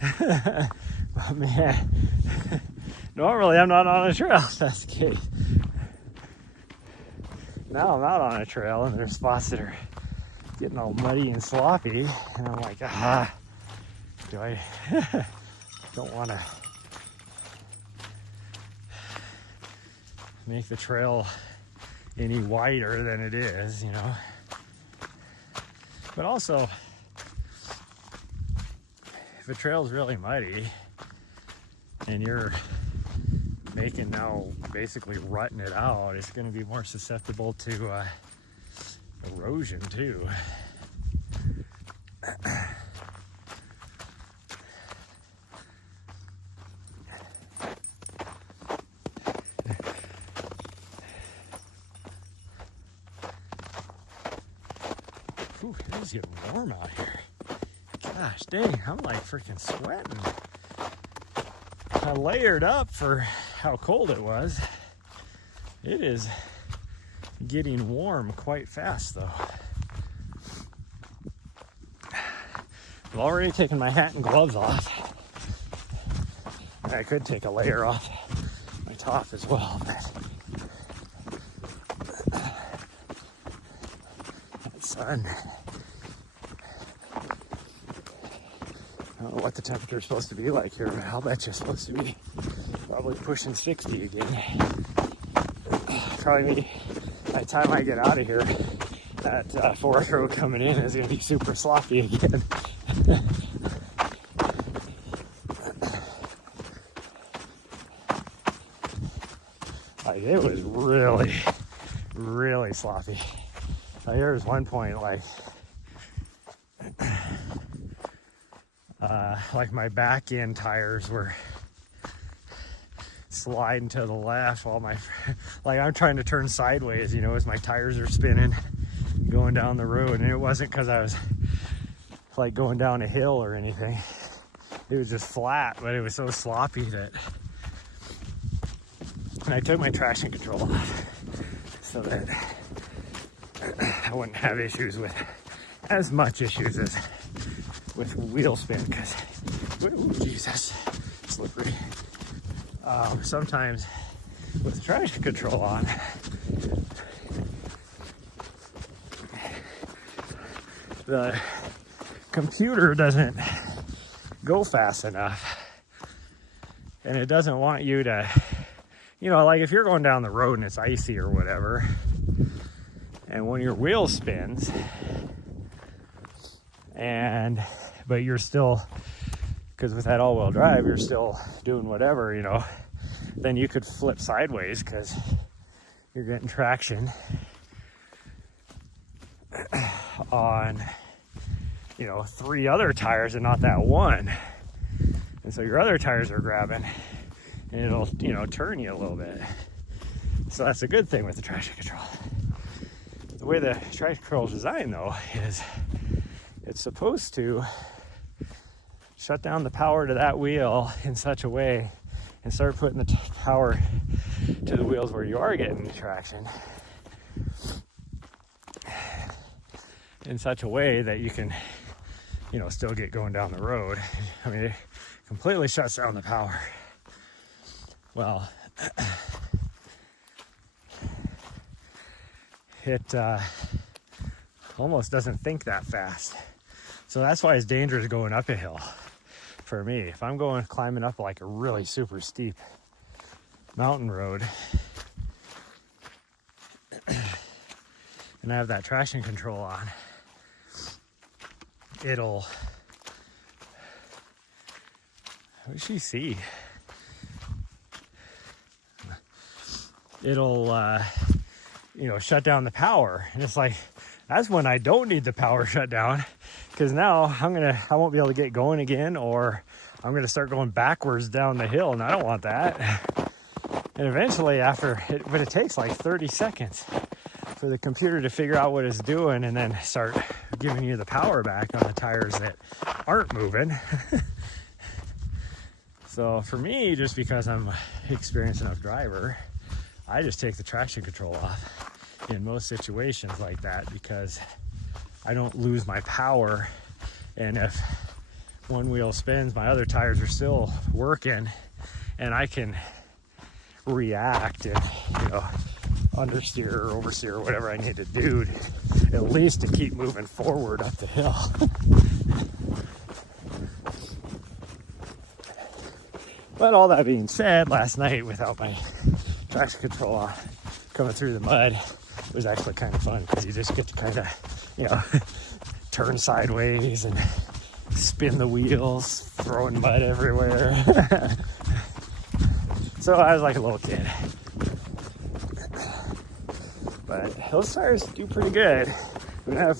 But man, normally I'm not on a trail if that's the case. Now I'm out on a trail and there's spots that are getting all muddy and sloppy, and I'm like, do I don't want to make the trail any wider than it is, you know. But also, if a trail's really muddy and you're making now basically rutting it out, it's going to be more susceptible to erosion too. Ooh, it is getting warm out here. Gosh dang, I'm like freaking sweating. I layered up for how cold it was. It is getting warm quite fast though. I've already taken my hat and gloves off. I could take a layer off my top as well, but that sun. I don't know what the temperature is supposed to be like here, but I'll bet you it's supposed to be probably pushing 60 again. Probably by the time I get out of here, that forest road coming in is going to be super sloppy again. Like, it was really, really sloppy. There was one point like my back end tires were sliding to the left while like I'm trying to turn sideways, you know, as my tires are spinning going down the road. And it wasn't because I was like going down a hill or anything. It was just flat, but it was so sloppy that, and I took my traction control off so that I wouldn't have issues with as much issues as with wheel spin, because Jesus, slippery. Sometimes with traction control on, the computer doesn't go fast enough, and it doesn't want you to, you know, like if you're going down the road and it's icy or whatever, and when your wheel spins but you're still, because with that all-wheel drive you're still doing whatever, you know, then you could flip sideways because you're getting traction on you know, 3 other tires and not that one. And so your other tires are grabbing and it'll, you know, turn you a little bit. So that's a good thing with the traction control. The way the traction control is designed though is it's supposed to shut down the power to that wheel in such a way and start putting the power to the wheels where you are getting traction in such a way that you can, you know, still get going down the road. I mean, it completely shuts down the power. Well, it almost doesn't think that fast. So that's why it's dangerous going up a hill for me. If I'm climbing up like a really super steep mountain road and I have that traction control on, it'll, what does she see? It'll, you know, shut down the power. And it's like, that's when I don't need the power shut down, because now I won't be able to get going again, or I'm going to start going backwards down the hill, and I don't want that. And eventually but it takes like 30 seconds for the computer to figure out what it's doing and then start giving you the power back on the tires that aren't moving. So for me, just because I'm an experienced enough driver, I just take the traction control off in most situations like that, because I don't lose my power. And if one wheel spins, my other tires are still working and I can react and, you know, understeer or oversteer or whatever I need to do to, at least to keep moving forward up the hill. But all that being said, last night without my traction control on, coming through the mud was actually kind of fun, because you just get to kind of, you know, turn sideways and spin the wheels, throwing mud everywhere. So I was like a little kid. But those tires do pretty good. We have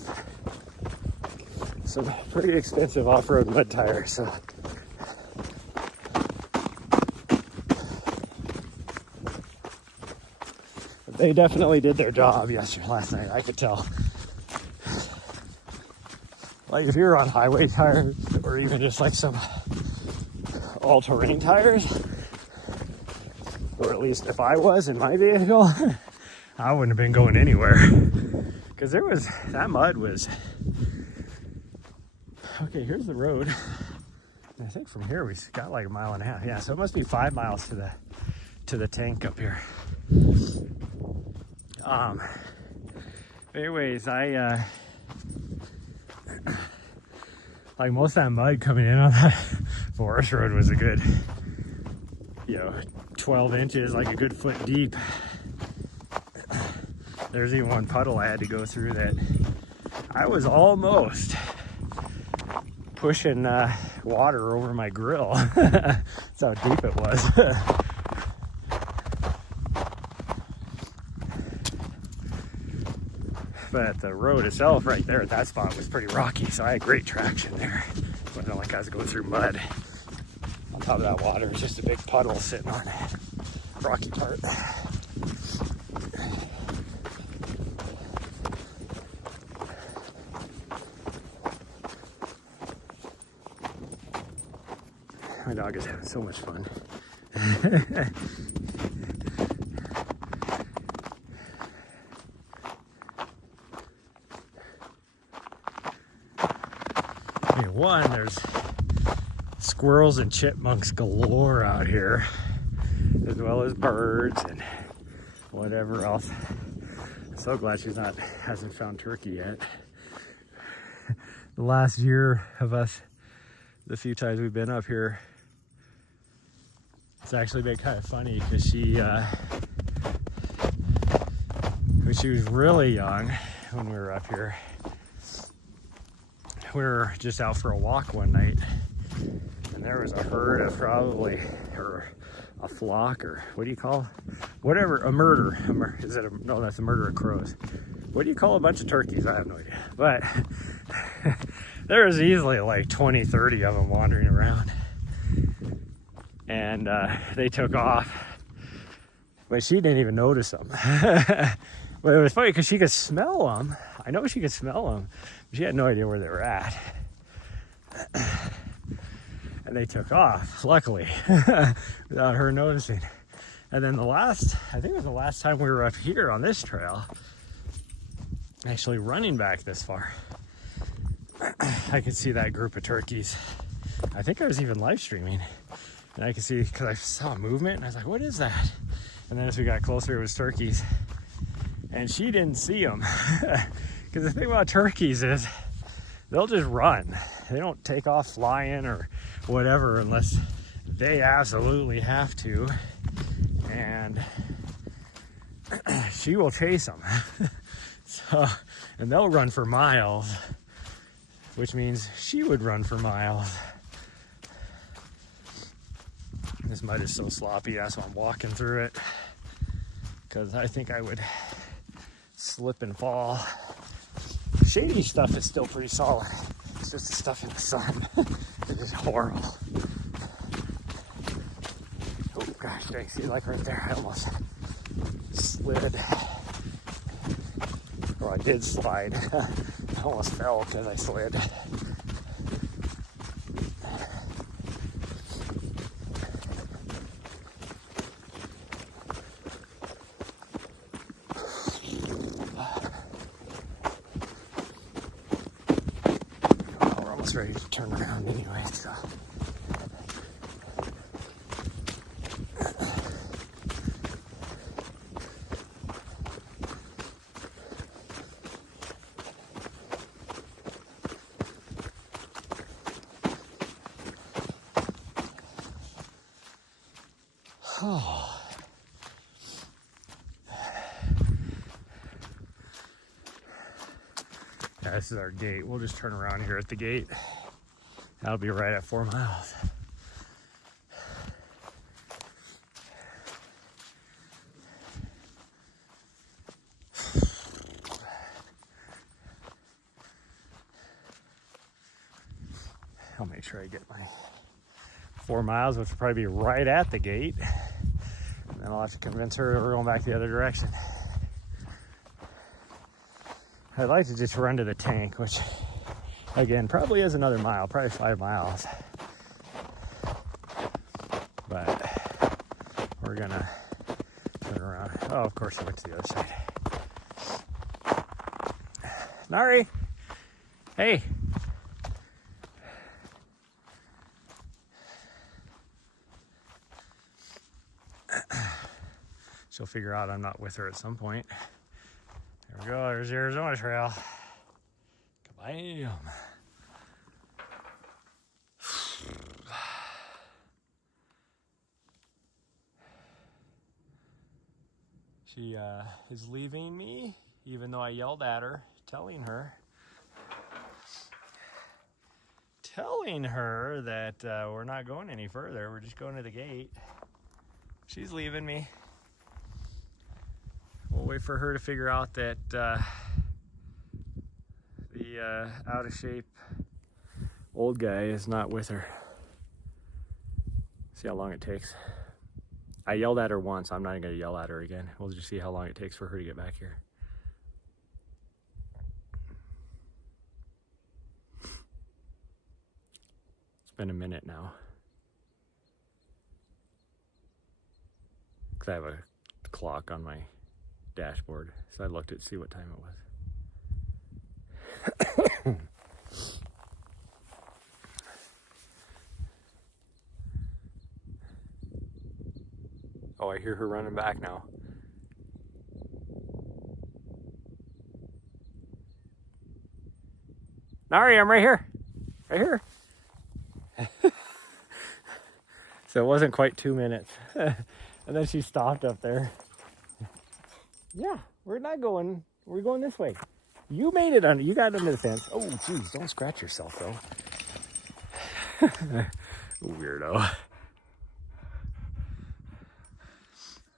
some pretty expensive off-road mud tires, so they definitely did their job last night, I could tell. Like if you're on highway tires, or even just like some all-terrain tires, or at least if I was in my vehicle, I wouldn't have been going anywhere. Because that mud was, okay, here's the road. I think from here we got like 1.5 miles. Yeah, so it must be 5 miles to the tank up here. Anyways, I like most of that mud coming in on that forest road was a good, 12 inches, like a good foot deep. There's even one puddle I had to go through that I was almost pushing water over my grill. That's how deep it was. But the road itself right there at that spot was pretty rocky, so I had great traction there. It wasn't like I was going through mud. On top of that water was just a big puddle sitting on a rocky part. My dog is having so much fun. One, there's squirrels and chipmunks galore out here, as well as birds and whatever else. I'm so glad she hasn't found turkey yet. The last year of us, the few times we've been up here, it's actually been kind of funny, because when she was really young, when we were up here, we were just out for a walk one night, and there was a herd of probably, or a flock, or what do you call, whatever, a murder, no, that's a murder of crows. What do you call a bunch of turkeys? I have no idea. But There was easily like 20, 30 of them wandering around. And they took off. But she didn't even notice them. But it was funny because she could smell them. I know she could smell them. But she had no idea where they were at. And they took off, luckily, without her noticing. And then I think it was the last time we were up here on this trail, actually running back this far, I could see that group of turkeys. I think I was even live streaming. And I could see, because I saw movement, and I was like, what is that? And then as we got closer, it was turkeys. And she didn't see them. Because the thing about turkeys is they'll just run. They don't take off flying or whatever unless they absolutely have to. And she will chase them. And they'll run for miles, which means she would run for miles. This mud is so sloppy, that's why I'm walking through it, because I think I would slip and fall. Shady stuff is still pretty solid. It's just the stuff in the sun. It is horrible. Oh gosh, you see, like right there, I almost slid. Or I did slide. I almost fell because I slid. Ready to turn around anyway, so. Oh. Yeah, this is our gate. We'll just turn around here at the gate. That'll be right at 4 miles. I'll make sure I get my 4 miles, which will probably be right at the gate. And then I'll have to convince her we're going back the other direction. I'd like to just run to the tank, which again probably is another mile, probably 5 miles. But we're gonna turn around. Oh, of course, I went to the other side. Nari, hey. She'll figure out I'm not with her at some point. There we go, there's the Arizona Trail. Kabam. She is leaving me, even though I yelled at her, telling her that we're not going any further. We're just going to the gate. She's leaving me. We'll wait for her to figure out that the out of shape old guy is not with her. See how long it takes. I yelled at her once. I'm not even gonna yell at her again. We'll just see how long it takes for her to get back here. It's been a minute now. Cause I have a clock on my dashboard, so I looked at see what time it was. Oh, I hear her running back now. Nari, I'm right here. Right here. So it wasn't quite 2 minutes. And then she stopped up there. Yeah, we're not going, we're going this way. You made it under, you got under the fence. Oh, geez, don't scratch yourself, though. Weirdo.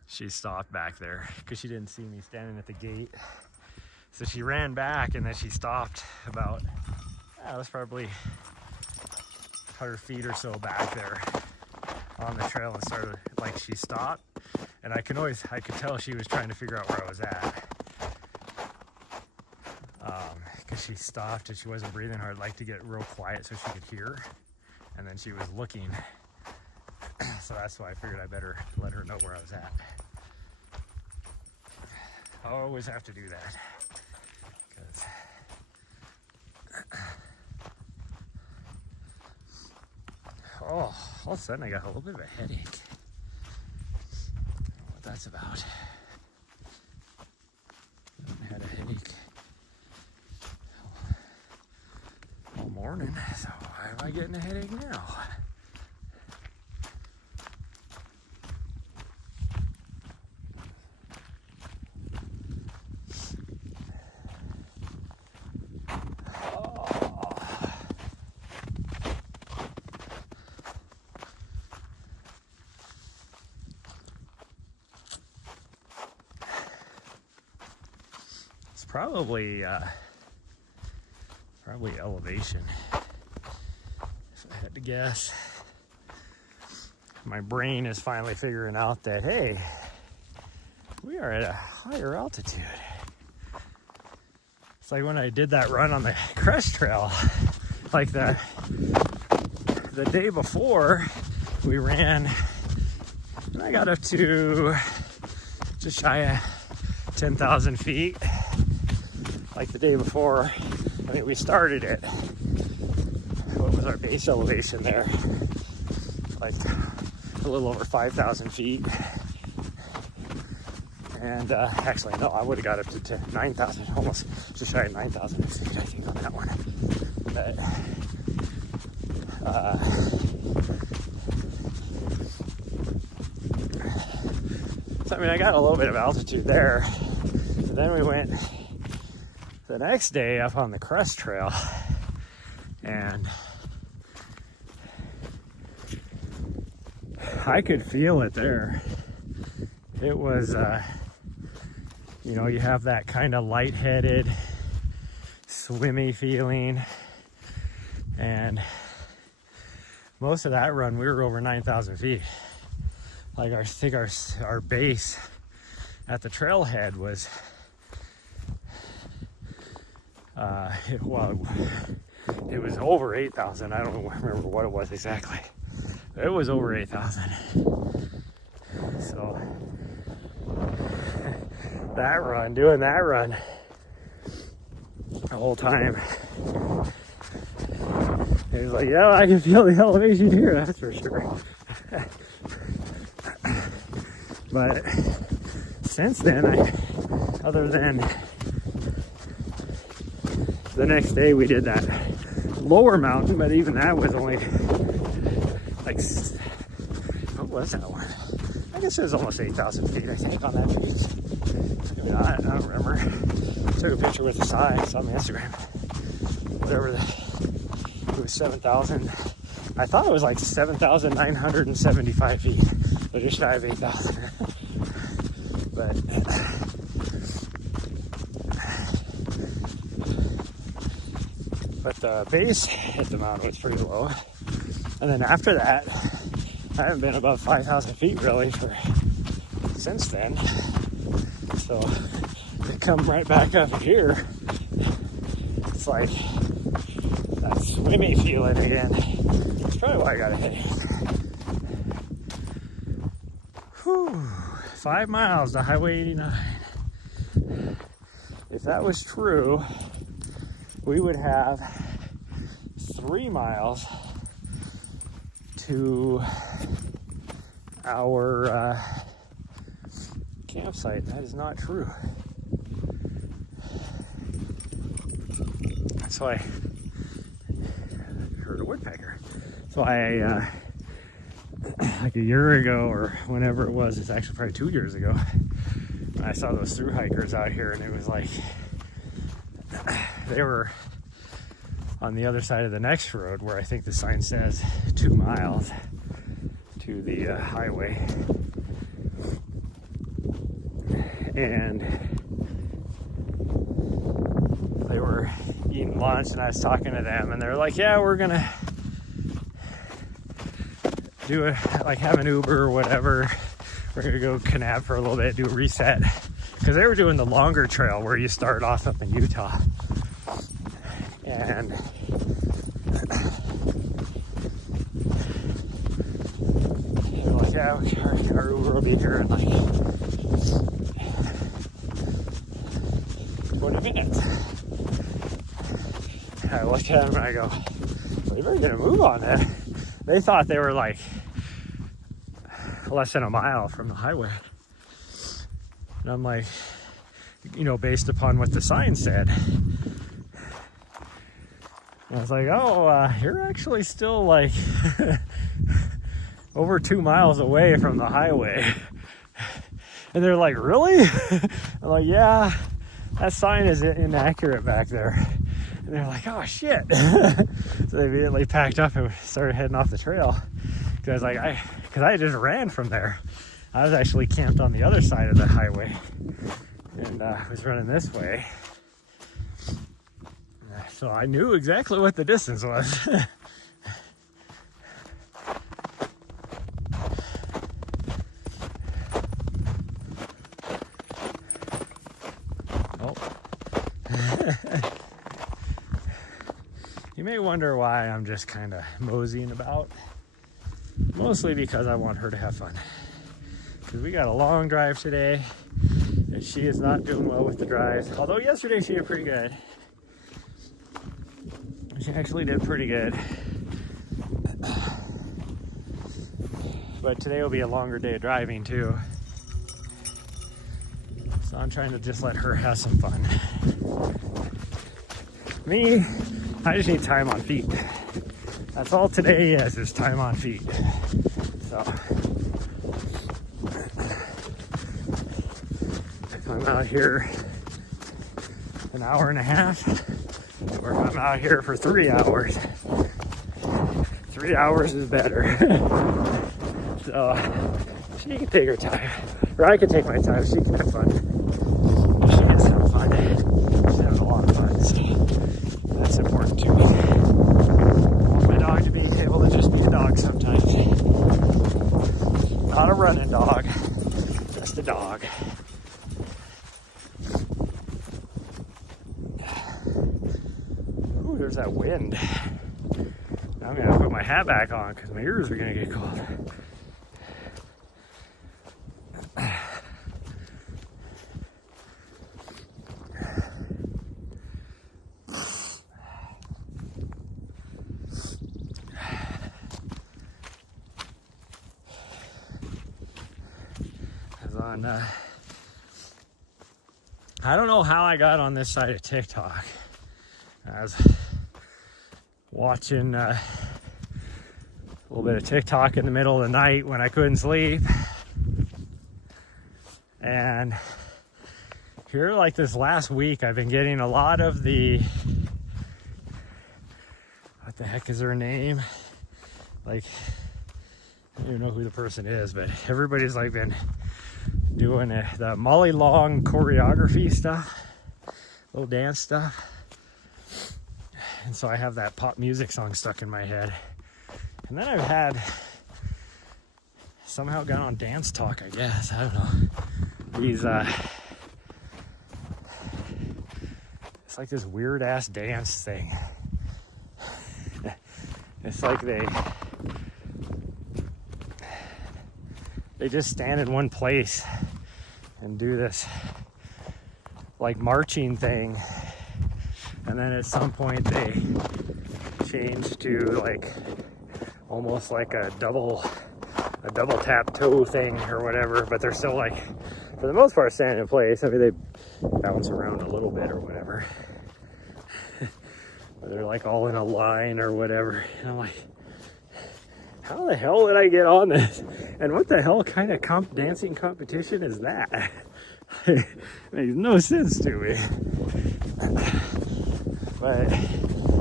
She stopped back there because she didn't see me standing at the gate. So she ran back and then she stopped about, Yeah, it was probably 100 feet or so back there on the trail, and started, like, she stopped, and I could tell she was trying to figure out where I was at. Because she stopped and she wasn't breathing hard, like to get real quiet so she could hear, and then she was looking. So that's why I figured I better let her know where I was at. I always have to do that. Oh, all of a sudden I got a little bit of a headache. I don't know what that's about. I had a headache all morning, so why am I getting a headache now? Probably elevation, if I had to guess. My brain is finally figuring out that, hey, we are at a higher altitude. It's like when I did that run on the crest trail, like the day before we ran, and I got up to just shy of 10,000 feet. Like the day before, I mean, we started at, what was our base elevation there? Like a little over 5,000 feet. And actually, no, I would have got up to 9,000, almost just shy of 9,000 feet, I think, on that one. But, so, I mean, I got a little bit of altitude there. But then we went the next day up on the crest trail, and I could feel it there. It was, you know, you have that kind of lightheaded, swimmy feeling, and most of that run we were over 9,000 feet. Like, I think our base at the trailhead was it was over 8,000. I don't remember what it was exactly. It was over 8,000. So doing that run the whole time, it was like, yeah, I can feel the elevation here, that's for sure. But since then, other than the next day we did that lower mountain, but even that was only like, what was that one? I guess it was almost 8,000 feet, I think, on that beach. I mean, I don't remember. I took a picture with the signs on the Instagram. Whatever, it was 7,000. I thought it was like 7,975 feet, but just shy of 8,000. But the base at the mountain was pretty low. And then after that, I haven't been above 5,000 feet really since then. So to come right back up here, it's like that swimmy feeling again. That's probably why I got a headache. Whew, 5 miles to Highway 89. If that was true, we would have 3 miles to our campsite. That is not true. So I heard a woodpecker. So I, like a year ago or whenever it was, it's actually probably 2 years ago, I saw those thru hikers out here, and it was like, they were on the other side of the next road where I think the sign says 2 miles to the highway. And they were eating lunch, and I was talking to them, and they're like, yeah, we're gonna do it, like have an Uber or whatever. We're gonna go Kanab for a little bit, do a reset, because they were doing the longer trail where you start off up in Utah. And they're like, yeah, our Uber will be here in like 20 minutes. And I looked at them and I go, well, you better get a move on it. They thought they were like less than a mile from the highway. And I'm like, you know, based upon what the sign said. And I was like, oh, you're actually still like over 2 miles away from the highway. And they're like, really? I'm like, yeah, that sign is inaccurate back there. And they're like, oh shit. So they immediately packed up and started heading off the trail. Because I just ran from there. I was actually camped on the other side of the highway and was running this way. So I knew exactly what the distance was. Oh. You may wonder why I'm just kind of moseying about. Mostly because I want her to have fun. Because we got a long drive today, and she is not doing well with the drives. Although yesterday she did pretty good. She actually did pretty good. But today will be a longer day of driving too. So I'm trying to just let her have some fun. Me, I just need time on feet. That's all today is time on feet. So if I'm out here an hour and a half, or if I'm out here for 3 hours, 3 hours is better. So she can take her time, or I can take my time. She can have fun. She has some fun. She's having a lot of fun. So that's important to me. I want my dog to be able to just be a dog sometimes. Not a running dog, just a dog. Ooh, there's that wind. Now I'm gonna put my hat back on because my ears are gonna get cold. I don't know how I got on this side of TikTok. I was watching a little bit of TikTok in the middle of the night when I couldn't sleep. And here, like this last week, I've been getting a lot of the, what the heck is her name? Like, I don't even know who the person is, but everybody's like been doing the Molly Long choreography stuff, little dance stuff. And so I have that pop music song stuck in my head. And then I've had somehow got on Dance Talk, I guess. I don't know. These it's like this weird ass dance thing. It's like they just stand in one place and do this like marching thing, and then at some point they change to like almost like a double tap toe thing or whatever, but they're still like for the most part standing in place. I mean, they bounce around a little bit or whatever. They're like all in a line or whatever, and I'm like, how the hell did I get on this? And what the hell kind of dancing competition is that? It makes no sense to me. But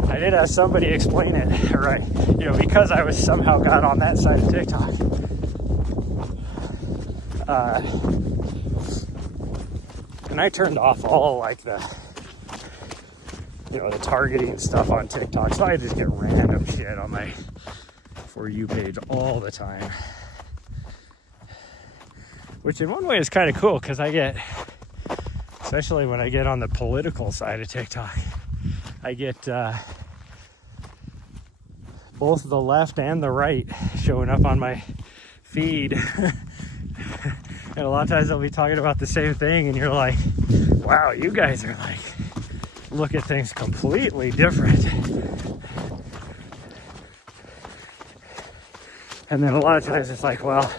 I did have somebody explain it, right? You know, because I was somehow got on that side of TikTok. And I turned off all like the you know, the targeting stuff on TikTok. So I just get random shit on my For You page all the time. Which in one way is kind of cool because I get, especially when I get on the political side of TikTok, I get both the left and the right showing up on my feed. And a lot of times they'll be talking about the same thing and you're like, wow, you guys are like, look at things completely different. And then a lot of times it's like, well,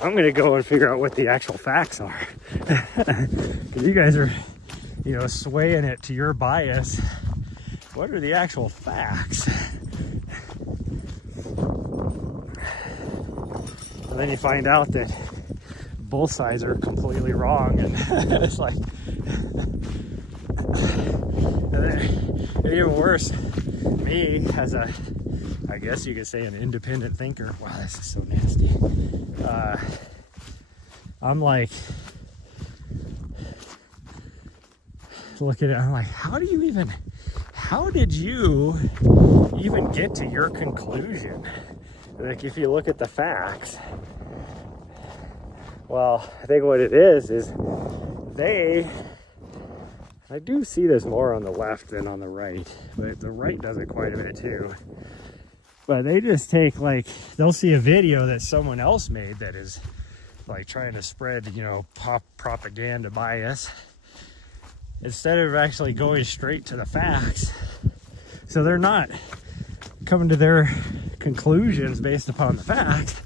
I'm gonna go and figure out what the actual facts are. Because you guys are, you know, swaying it to your bias. What are the actual facts? And then you find out that both sides are completely wrong, and it's like, and even worse, me as a, I guess you could say, an independent thinker. Wow, this is so nasty. I'm like, looking at it, I'm like, how did you even get to your conclusion? Like, if you look at the facts, well, I think what it is I do see this more on the left than on the right, but the right does it quite a bit too. But they just take, like, they'll see a video that someone else made that is like trying to spread, you know, propaganda bias, instead of actually going straight to the facts. So they're not coming to their conclusions based upon the facts.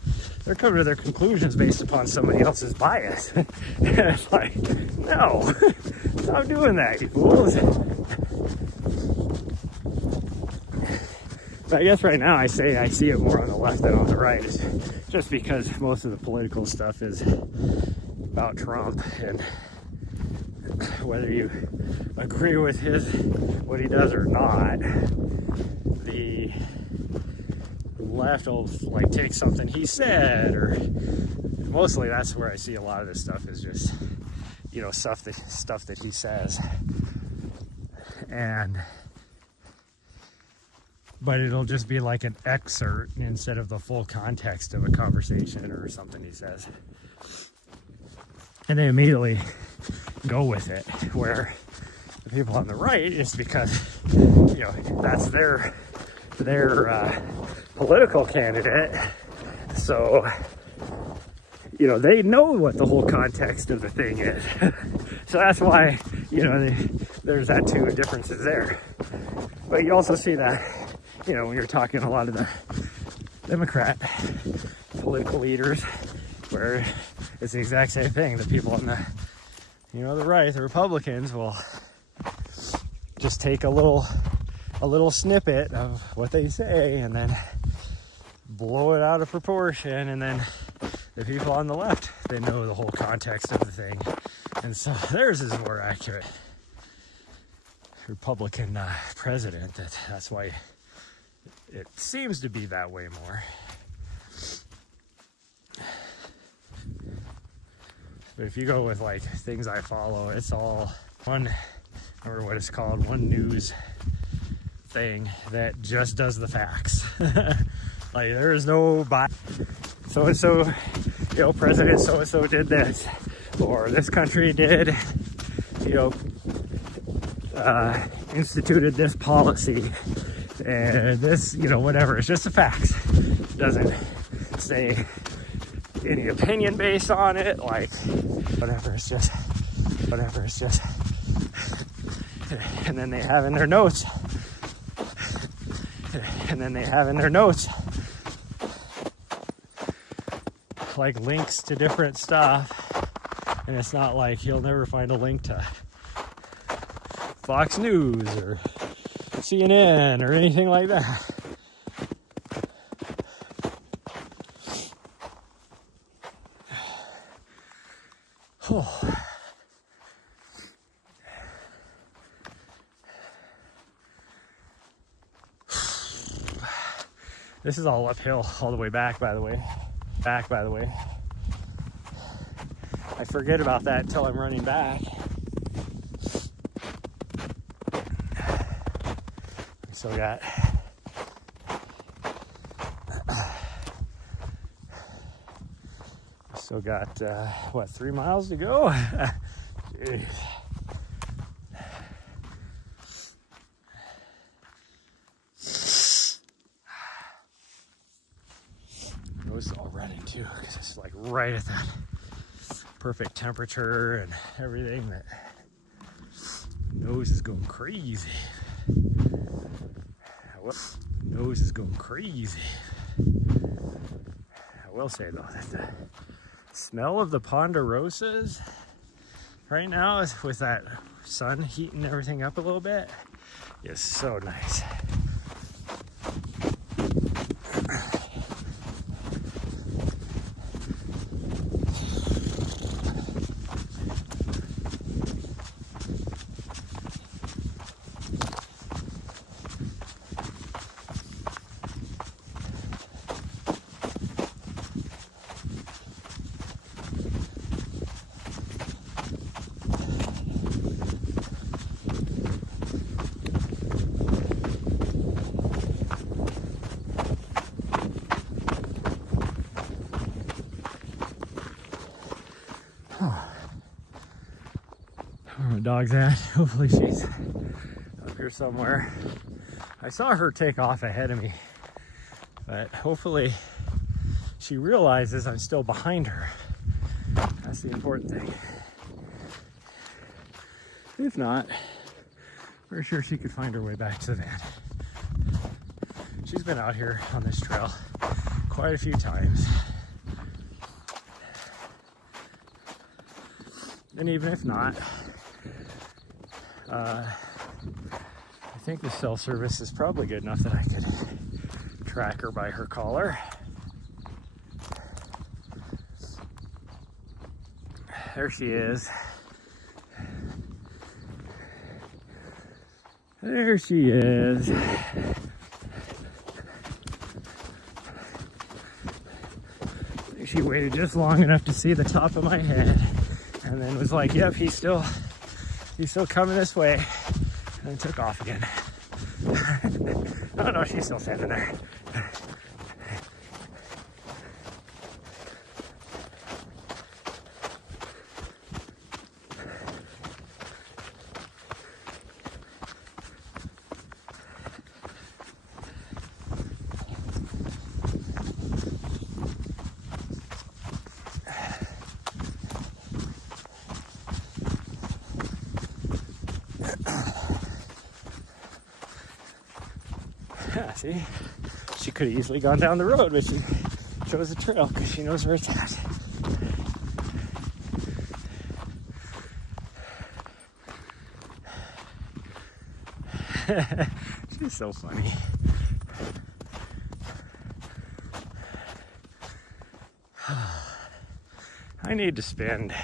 They're coming to their conclusions based upon somebody else's bias. And it's like, no, stop doing that, you fools. But I guess right now I see it more on the left than on the right. It's just because most of the political stuff is about Trump, and whether you agree with what he does or not, the left will like take something he said, or mostly that's where I see a lot of this stuff is just, you know, stuff that he says, but it'll just be like an excerpt instead of the full context of a conversation or something he says, and they immediately go with it. Where the people on the right, it's because, you know, that's their political candidate, so, you know, they know what the whole context of the thing is. So that's why, you know, there's that two differences there. But you also see that, you know, when you're talking a lot of the Democrat political leaders, where it's the exact same thing. The people on the, you know, the right, the Republicans, will just take a little snippet of what they say and then blow it out of proportion, and then the people on the left, they know the whole context of the thing, and so theirs is more accurate. Republican president, that's why it seems to be that way more. But if you go with like things I follow, it's all one, I don't remember what it's called, one news thing that just does the facts. Like, there is no so-and-so, you know, president so-and-so did this, or this country did, you know, instituted this policy, and this, you know, whatever. It's just the facts. It doesn't say any opinion based on it, like, whatever. It's just, and then they have in their notes, like links to different stuff, and it's not like you'll never find a link to Fox News or CNN or anything like that. Oh. This is all uphill all the way back, by the way. I forget about that until I'm running back. Still got what, 3 miles to go? Jeez. Nose is all running too, because it's like right at that perfect temperature and everything. That nose is going crazy. Nose is going crazy. I will say though that the smell of the ponderosas right now, is with that sun heating everything up a little bit, is so nice. Where my dog's at. Hopefully she's up here somewhere. I saw her take off ahead of me, but hopefully she realizes I'm still behind her. That's the important thing. If not, we're sure she could find her way back to the van. She's been out here on this trail quite a few times. And even if not, I think the cell service is probably good enough that I could track her by her collar. There she is. There she is. She waited just long enough to see the top of my head, and then was like, yep, he's still coming this way, and then took off again. Oh no, she's still standing there. Yeah, see, she could have easily gone down the road, but she chose the trail because she knows where it's at. She's so funny. I need to spend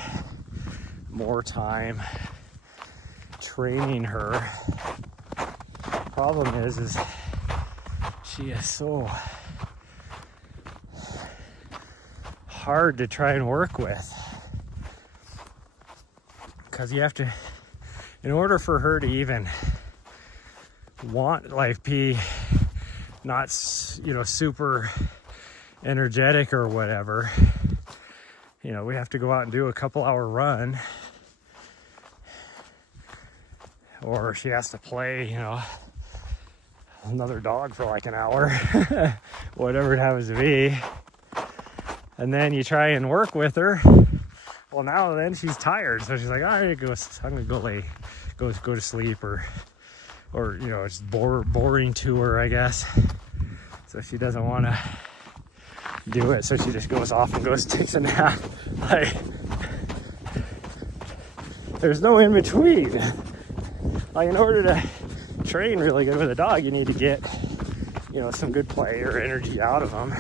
more time training her. Problem is she is so hard to try and work with, because you have to, in order for her to even want, like, be not, you know, super energetic or whatever, you know, we have to go out and do a couple-hour run, or she has to play, you know, another dog for like an hour, whatever it happens to be, and then you try and work with her. Well, now then she's tired, so she's like, all right, I'm gonna go to sleep, or you know, it's boring to her, I guess. So she doesn't want to do it, so she just goes off and takes a nap. Like, there's no in between. Like, in order to train really good with a dog, you need to get, you know, some good play or energy out of them.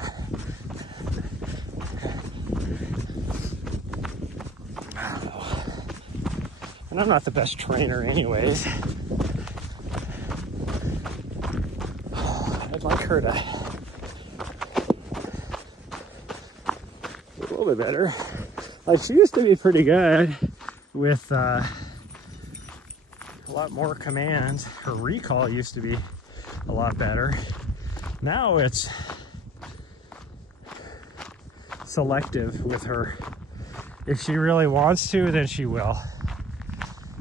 And I'm not the best trainer anyways. I'd like her to be a little bit better. Like, she used to be pretty good with a lot more commands. Her recall used to be a lot better. Now it's selective with her. If she really wants to, then she will.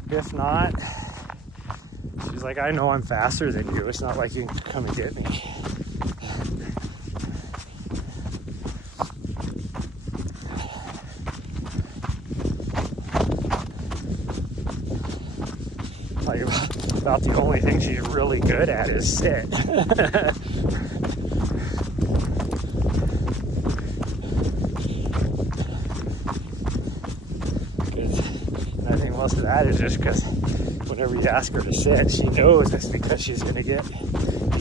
If not, she's like, I know I'm faster than you. It's not like you can come and get me. Like, about the only thing she's really good at is sit. I think most of that is just because whenever you ask her to sit, she knows it's because she's going to get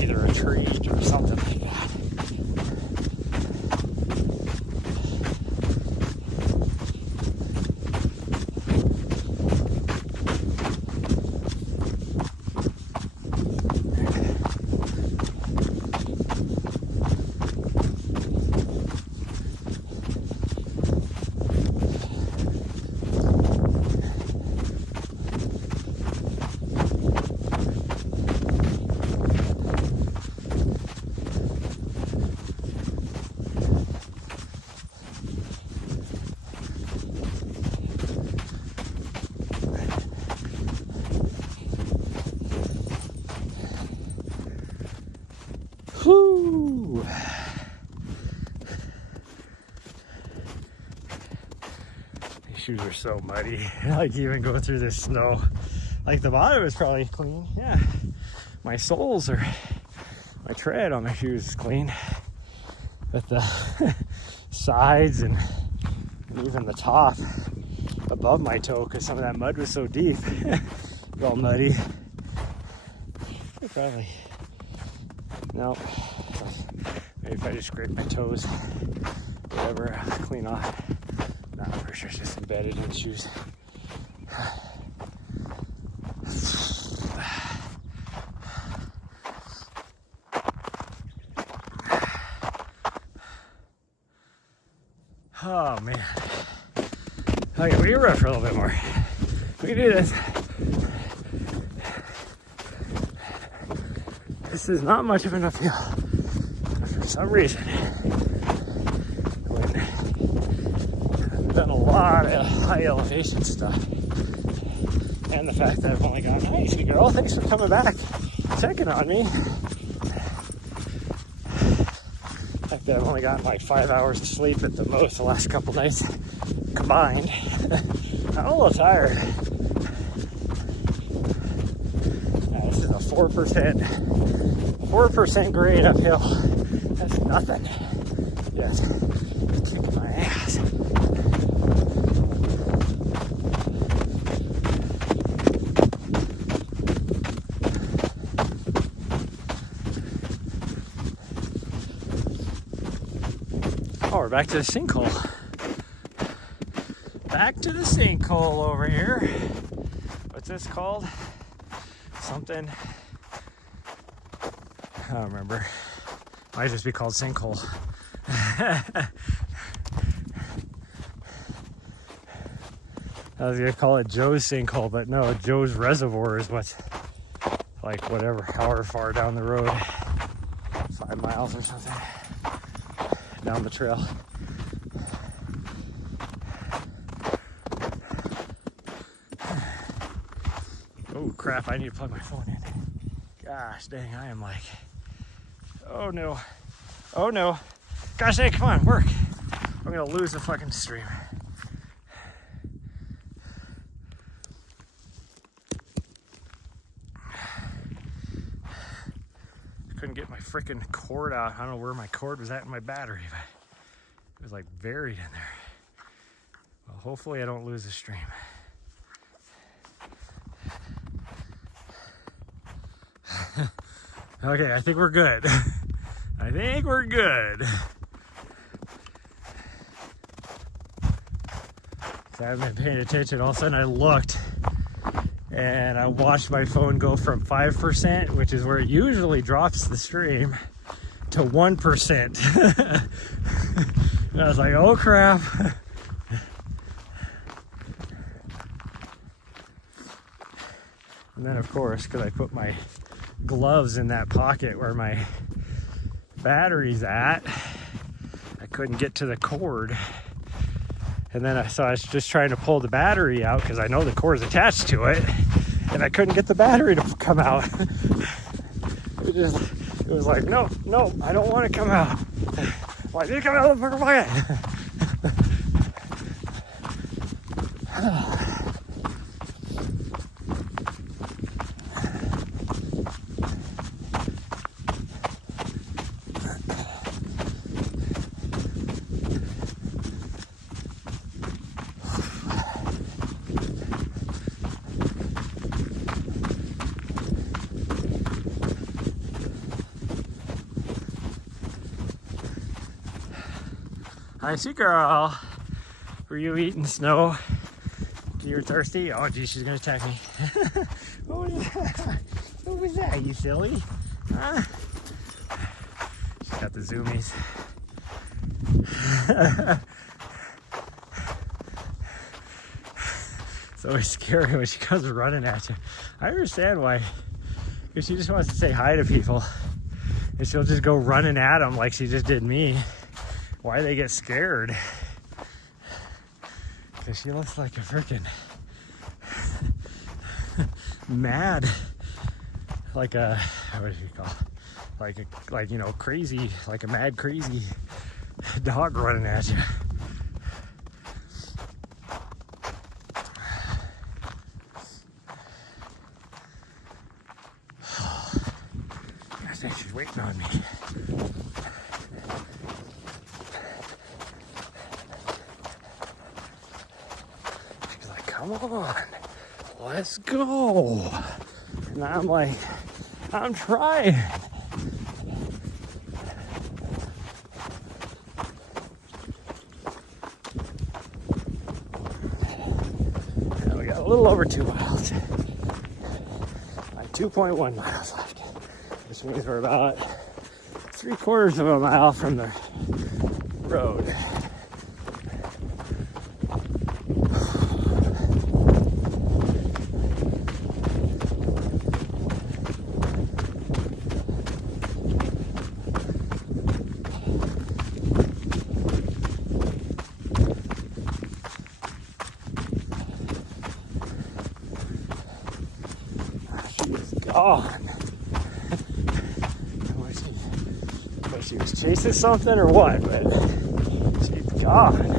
either a treat or something like that. Whoo! These shoes are so muddy. Like, even go through this snow. Like, the bottom is probably clean. Yeah. My soles are, my tread on my shoes is clean. But the sides and even the top above my toe, because some of that mud was so deep, it's all muddy. Probably. No, maybe if I just scrape my toes, whatever, clean off. No, I'm pretty sure it's just embedded in the shoes. Oh man. Okay, we can run for a little bit more. We can do this. This is not much of an uphill. For some reason, when I've done a lot of high elevation stuff, and the fact that I've only got, nice, girl, thanks for coming back, checking on me. The fact that I've only gotten like 5 hours of sleep at the most the last couple nights combined. I'm a little tired. This is a 4% grade uphill. That's nothing. Yes, it's kicking my ass. Oh, we're back to the sinkhole. Back to the sinkhole over here. What's this called? Something. I don't remember. Might just be called sinkhole. I was gonna call it Joe's sinkhole, but no, Joe's reservoir is what's like whatever, however far down the road, 5 miles or something down the trail. Oh crap, I need to plug my phone in. Gosh dang, I am like, oh no, oh no. Gosh dang, come on, work. I'm gonna lose the fucking stream. Couldn't get my freaking cord out. I don't know where my cord was at in my battery, but it was like buried in there. Well, hopefully I don't lose the stream. Okay, I think we're good. I think we're good. So I haven't been paying attention. All of a sudden I looked and I watched my phone go from 5%, which is where it usually drops the stream, to 1%. And I was like, oh crap. And then of course, because I put my gloves in that pocket where my battery's at. I couldn't get to the cord. And then I was just trying to pull the battery out because I know the cord is attached to it. And I couldn't get the battery to come out. It was like, no, I don't want to come out. Why did it come out of the pocket? I see, girl. Were you eating snow? You're thirsty? Oh, geez, she's gonna attack me. What was that? What was that, you silly? Huh? She's got the zoomies. It's always scary when she comes running at you. I understand why. Because she just wants to say hi to people. And she'll just go running at them like she just did me. Why they get scared? Because she looks like a freaking mad, like a, what do you call it? Like you know, crazy, like a mad crazy dog running at you. I think she's waiting on me. Come on, let's go. And I'm like, I'm trying. And we got a little over 2 miles. Like 2.1 miles left, which means we're about 3/4 of a mile from the road. Gone. She was chasing something or what, but she's gone.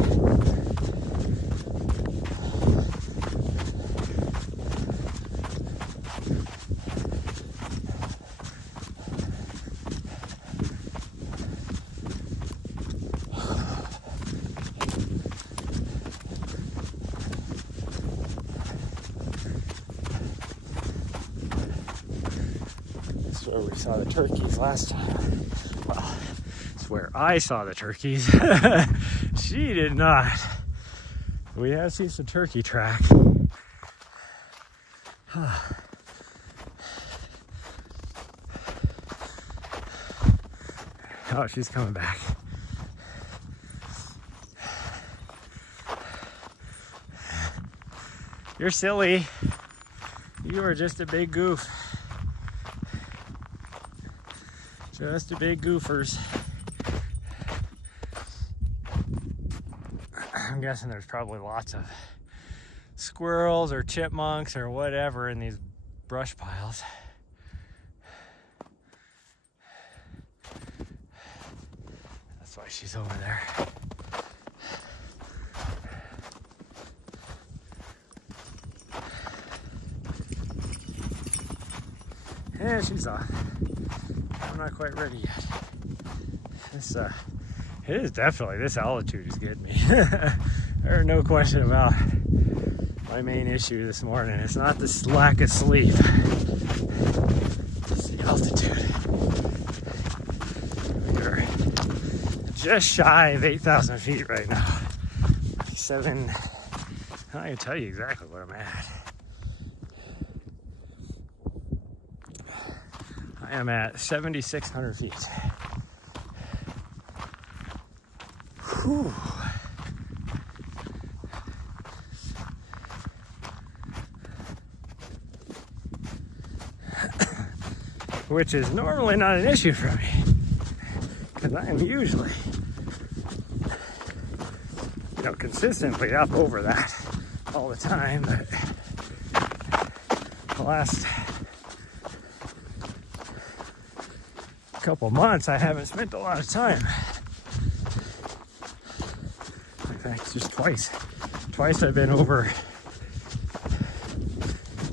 Where we saw the turkeys last time. Well, it's where I saw the turkeys. She did not. We have seen some turkey track. Oh, she's coming back. You're silly. You are just a big goof. Just a big goofers. I'm guessing there's probably lots of squirrels or chipmunks or whatever in these brush piles. That's why she's over there. Yeah, she's off. I'm not quite ready yet. It is definitely, this altitude is getting me. There's no question about my main issue this morning. It's not this lack of sleep. It's the altitude. We're just shy of 8,000 feet right now. I can tell you exactly what I'm at. I am at 7,600 feet. Whew. which is normally not an issue for me, because I am usually, consistently up over that all the time. But the last couple months, I haven't spent a lot of time. In fact, just twice. Twice I've been over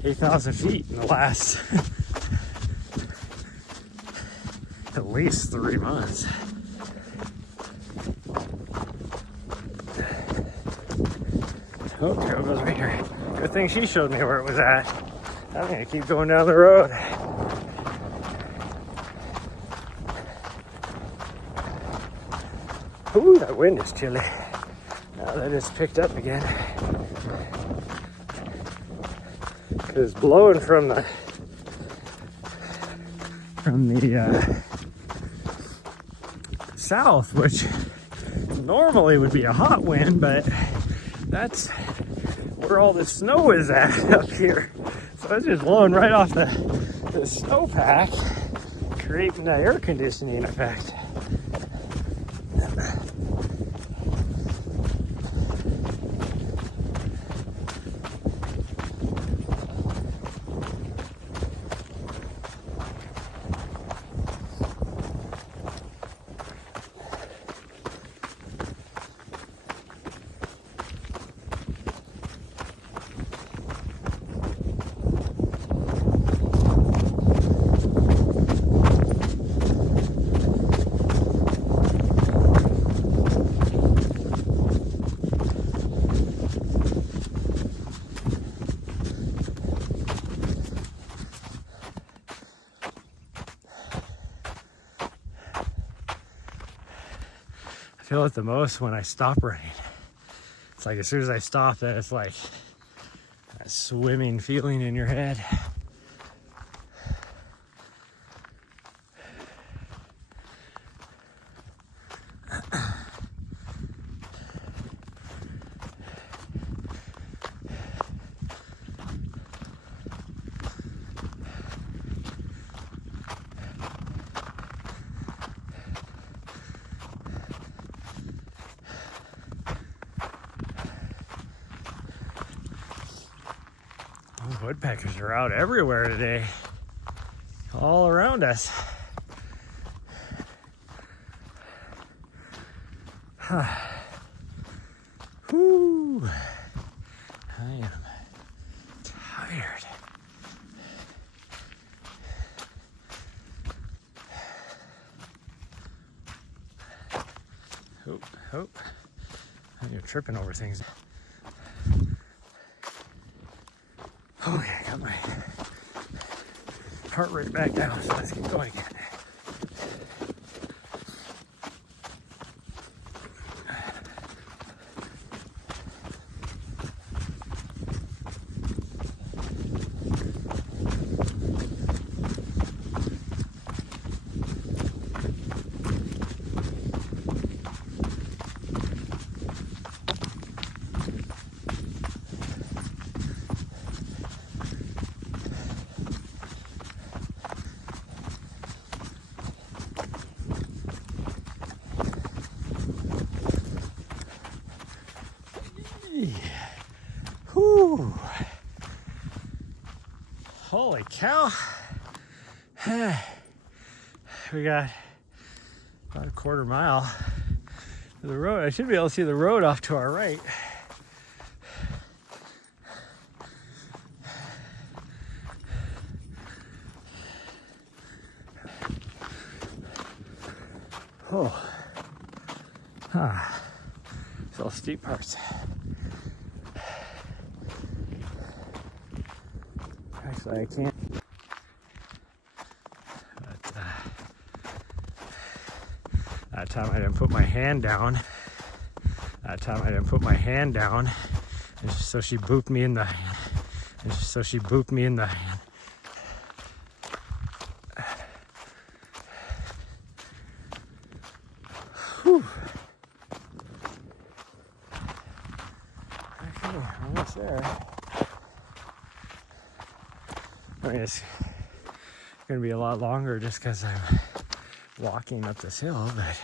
8,000 feet in the last at least 3 months. Oh, trail goes right here. Good thing she showed me where it was at. I'm gonna keep going down the road. Ooh, that wind is chilly. Now that it's picked up again. It's blowing from the south, which normally would be a hot wind, but that's where all the snow is at up here. So it's just blowing right off the snowpack, creating an air conditioning effect. I feel it the most when I stop running. It's like as soon as I stop, that it's like a swimming feeling in your head. Woodpeckers are out everywhere today, all around us. Whew. I am tired. Oh, you're tripping over things. Okay, I got my heart rate back down, so let's keep going again. Whew. Holy cow. We got about a quarter mile to the road. I should be able to see the road off to our right. Oh. It's all steep parts. Actually, I can't. But that time I didn't put my hand down. And so she booped me in the hand. Whew. Okay, almost there. Let me just going to be a lot longer just because I'm walking up this hill, but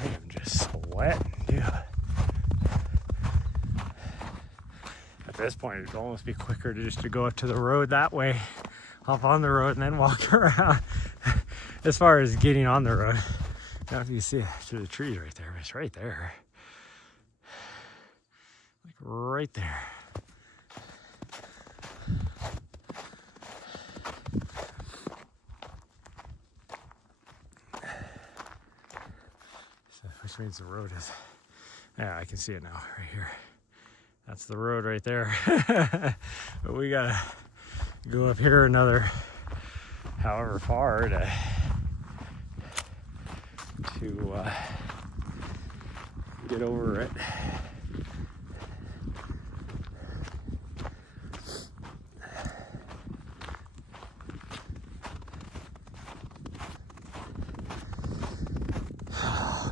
I am just sweating, dude. At this point, it'd almost be quicker to just to go up to the road that way, hop on the road, and then walk around. As far as getting on the road, I don't know if you see it through the trees right there, but it's right there. Like right there. So, which means the road is, yeah, I can see it now, right here. That's the road right there. But we gotta go up here another however far to get over it.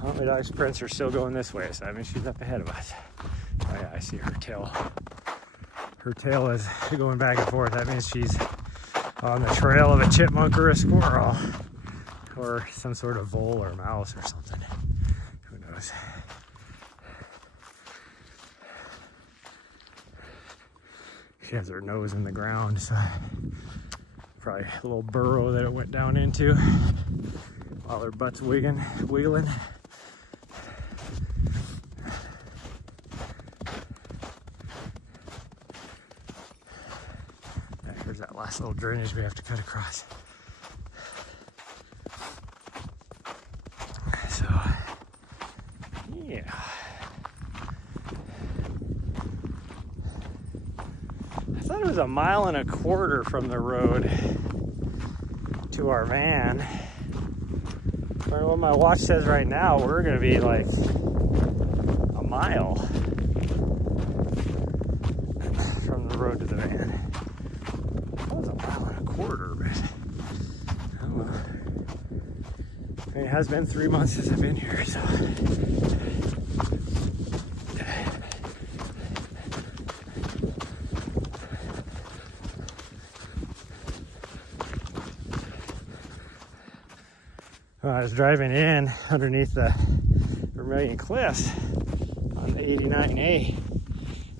Well, my dog's prints are still going this way, so that means she's up ahead of us. Oh yeah, I see her tail. Her tail is going back and forth. That means she's on the trail of a chipmunk or a squirrel or some sort of vole or mouse or something. Who knows? She has her nose in the ground, so probably a little burrow that it went down into while her butt's wiggling. There's that last little drainage we have to cut across. So, yeah. I thought it was 1.25 miles from the road to our van. But what my watch says right now, we're gonna be like 1 mile from the road to the van. That was 1.25 miles, but I don't know. I mean, it has been 3 months since I've been here, so. I was driving in underneath the Vermilion Cliffs on the 89A,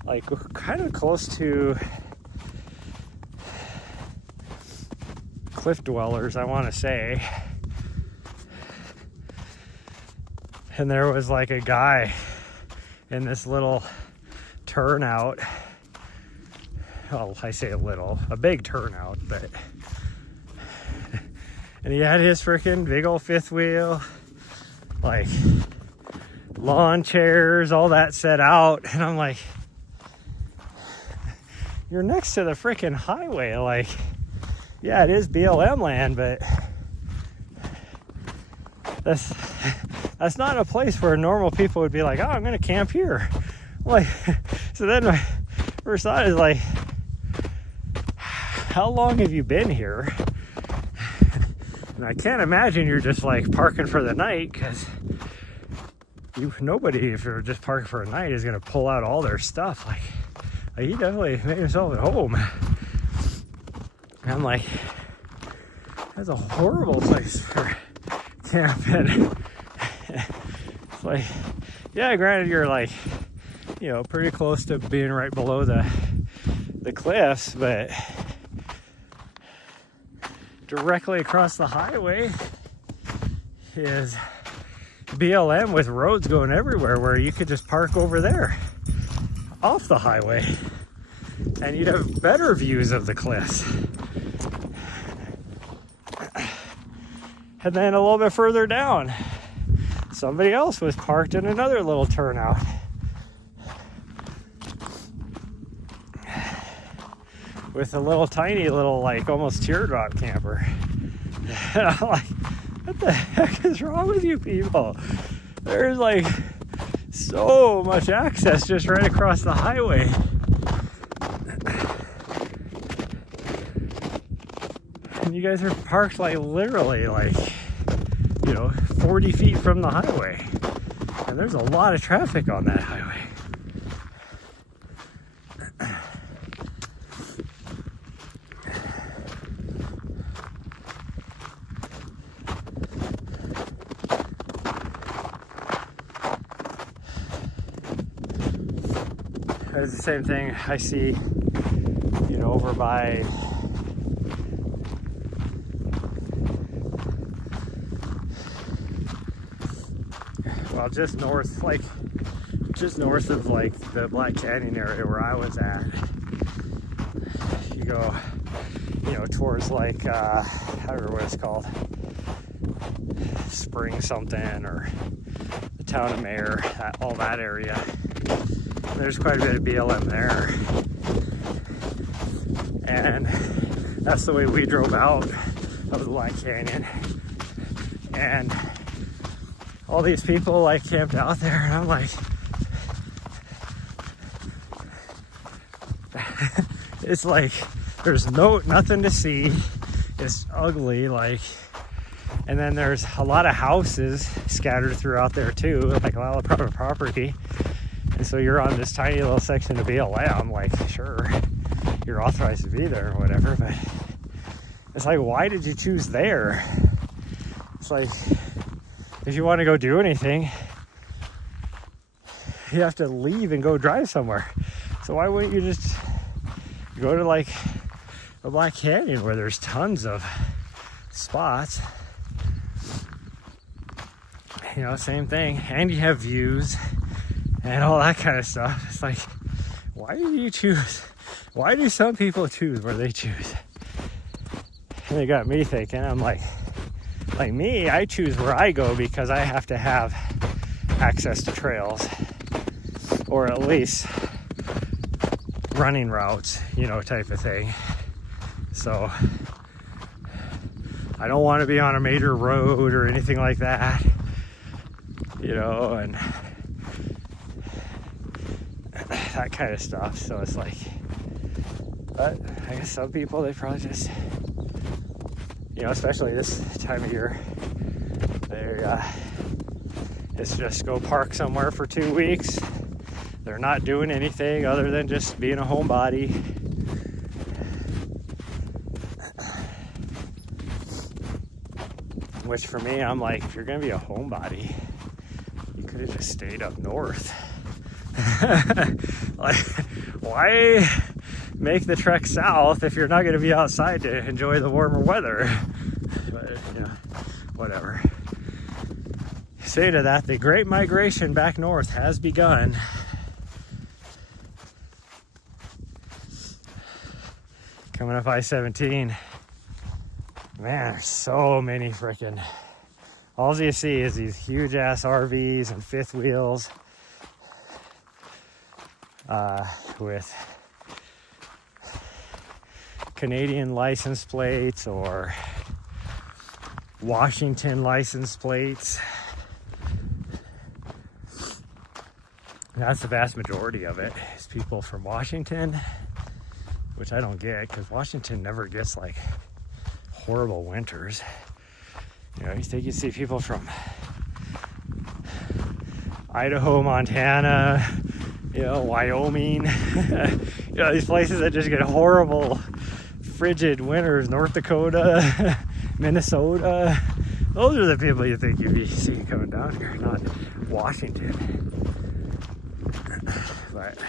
like we're kind of close to cliff dwellers, I want to say. And there was like a guy in this little turnout. Well, I say a big turnout, but. And he had his freaking big old fifth wheel, like lawn chairs, all that set out. And I'm like, you're next to the freaking highway. Like, yeah, it is BLM land, but that's not a place where normal people would be like, oh, I'm going to camp here. Like, so then my first thought is like, how long have you been here? And I can't imagine you're just like parking for the night, because nobody, if you're just parking for a night, is going to pull out all their stuff. Like he definitely made himself at home. And I'm like, that's a horrible place for camping. It's like, yeah, granted, you're like, you know, pretty close to being right below the cliffs, but directly across the highway is BLM with roads going everywhere, where you could just park over there off the highway and you'd have better views of the cliffs. And then a little bit further down, somebody else was parked in another little turnout. With a little tiny little, like almost teardrop camper. And I'm like, what what the heck is wrong with you people? There's like so much access just right across the highway. And you guys are parked like literally like, 40 feet from the highway. And there's a lot of traffic on that highway. It's the same thing I see, over by just north of like the Black Canyon area where I was at. You go, towards like I don't know what it's called, Spring something, or the town of Mayer, all that area. There's quite a bit of BLM there, and that's the way we drove out of the Black Canyon. And all these people like camped out there, and I'm like, it's like there's nothing to see. It's ugly, like, and then there's a lot of houses scattered throughout there too, like a lot of private property. And so you're on this tiny little section of BLM, like, sure, you're authorized to be there or whatever, but it's like, why did you choose there? It's like, if you want to go do anything, you have to leave and go drive somewhere. So why wouldn't you just go to like the Black Canyon where there's tons of spots? Same thing. And you have views and all that kind of stuff. It's like, why do you choose? Why do some people choose where they choose? And it got me thinking. I'm like me, I choose where I go because I have to have access to trails, or at least running routes, type of thing. So I don't want to be on a major road or anything like that, and that kind of stuff. So it's like, but I guess some people, they probably just, especially this time of year, it's just go park somewhere for 2 weeks. They're not doing anything other than just being a homebody. Which for me, I'm like, if you're gonna be a homebody, you could have just stayed up north. Like, why make the trek south if you're not going to be outside to enjoy the warmer weather? But, whatever. Say to that, the great migration back north has begun. Coming up I-17. Man, there's so many freaking... All you see is these huge ass RVs and fifth wheels. With Canadian license plates or Washington license plates. That's the vast majority of it, is people from Washington, which I don't get, because Washington never gets like horrible winters. You think you see people from Idaho, Montana, Wyoming, these places that just get horrible, frigid winters, North Dakota, Minnesota. Those are the people you think you'd be seeing coming down here, not Washington. But,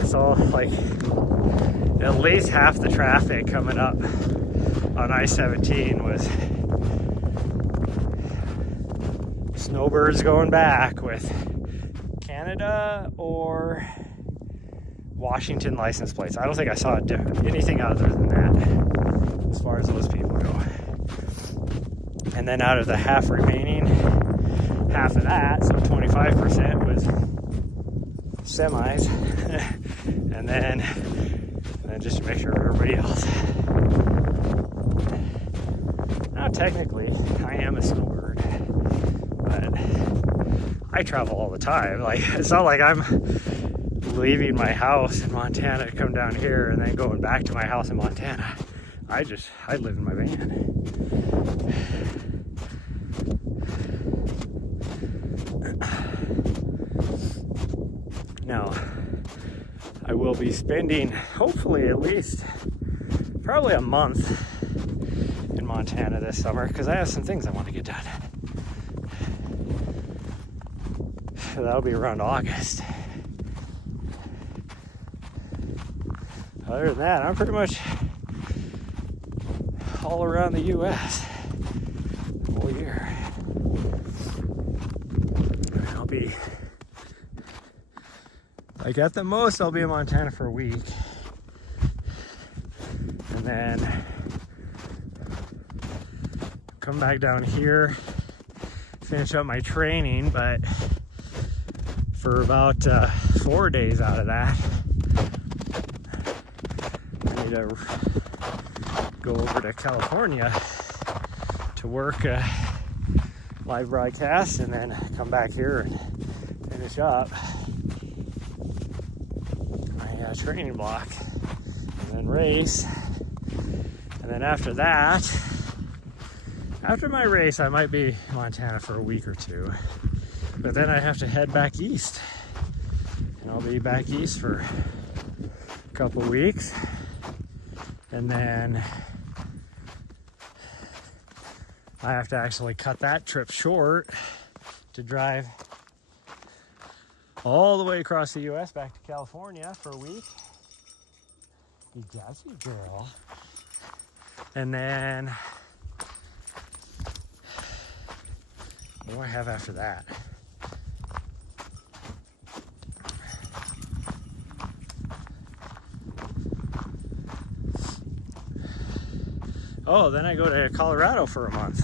it's all like at least half the traffic coming up on I-17 was snowbirds going back with Canada or Washington license plates. I don't think I saw anything other than that as far as those people go. And then out of the half remaining, half of that, so 25% was semis. and then just to make sure everybody else. not technically, I am a snowbird, but I travel all the time. Like, it's not like I'm leaving my house in Montana to come down here and then going back to my house in Montana. I live in my van. Now, I will be spending, hopefully at least, probably a month in Montana this summer, because I have some things I want to get done. So that'll be around August. Other than that, I'm pretty much all around the U.S. the whole year. I'll be, like, at the most, I'll be in Montana for a week. And then come back down here, finish up my training, but for about 4 days out of that, I need to go over to California to work a live broadcast and then come back here and finish up my training block and then race. And then after that, after my race, I might be in Montana for a week or two, but then I have to head back east, and I'll be back east for a couple weeks, and then I have to actually cut that trip short to drive all the way across the U.S. back to California for a week. You jazzy girl. And then what do I have after that? Oh, then I go to Colorado for a month.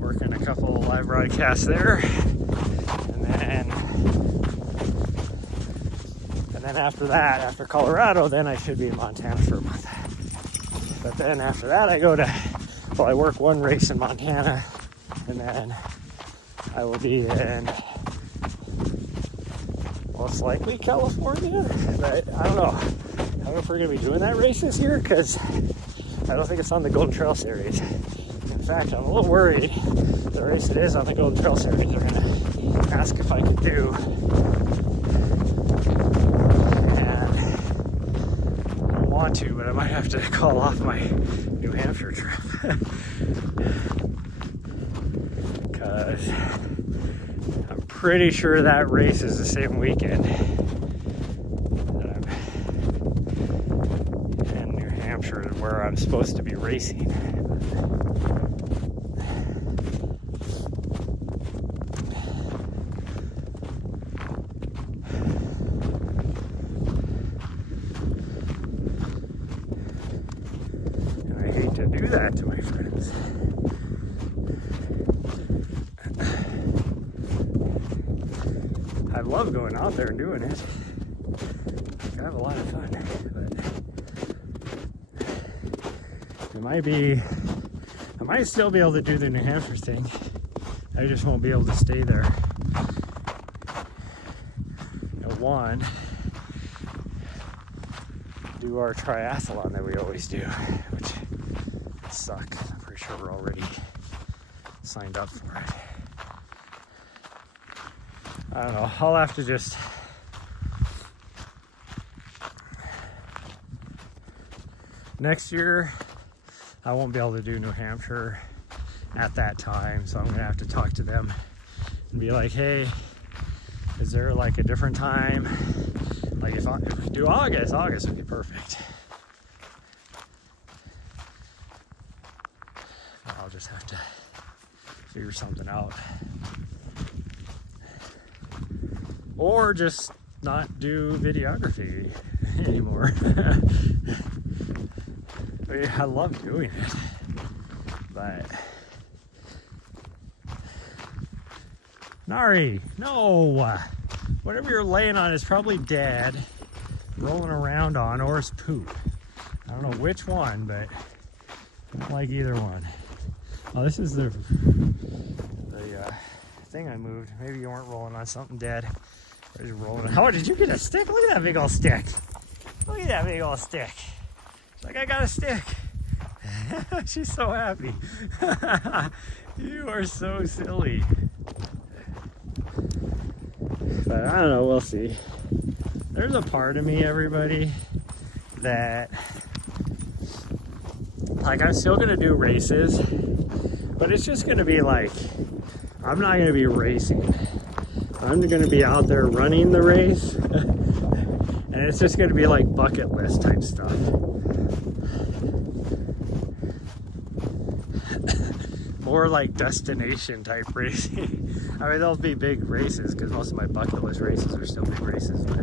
Working a couple of live broadcasts there. And then after that, after Colorado, then I should be in Montana for a month. But then after that, I work one race in Montana, and then I will be in most likely California, but I don't know. I don't know if we're going to be doing that race this year, because I don't think it's on the Golden Trail Series. In fact, I'm a little worried the race it is on the Golden Trail Series, they're going to ask if I could do. And I don't want to, but I might have to call off my New Hampshire trip. Because I'm pretty sure that race is the same weekend that I'm in New Hampshire, where I'm supposed to be racing. And I hate to do that to my friends. I love going out there and doing it. I have a lot of fun, but I might still be able to do the New Hampshire thing. I just won't be able to stay there. One, do our triathlon that we always do, which sucks. I'm pretty sure we're already signed up for it. I don't know, I'll have to just next year I won't be able to do New Hampshire at that time, so I'm gonna have to talk to them and be like, hey, is there like a different time? Like if we do August would be perfect. I'll just have to figure something out. Or just not do videography anymore. I mean, I love doing it, but Nari, no! Whatever you're laying on is probably dead, rolling around on, or it's poop. I don't know which one, but I don't like either one. Oh, this is the thing I moved. Maybe you weren't rolling on something dead. I was rolling. Oh, did you get a stick? Look at that big old stick. Look at that big old stick. She's like, I got a stick. She's so happy. You are so silly. But I don't know, we'll see. There's a part of me, everybody, that like I'm still gonna do races, but it's just gonna be like, I'm not gonna be racing. I'm gonna be out there running the race. And it's just gonna be like bucket list type stuff. More like destination type racing. I mean, they'll be big races because most of my bucket list races are still big races, but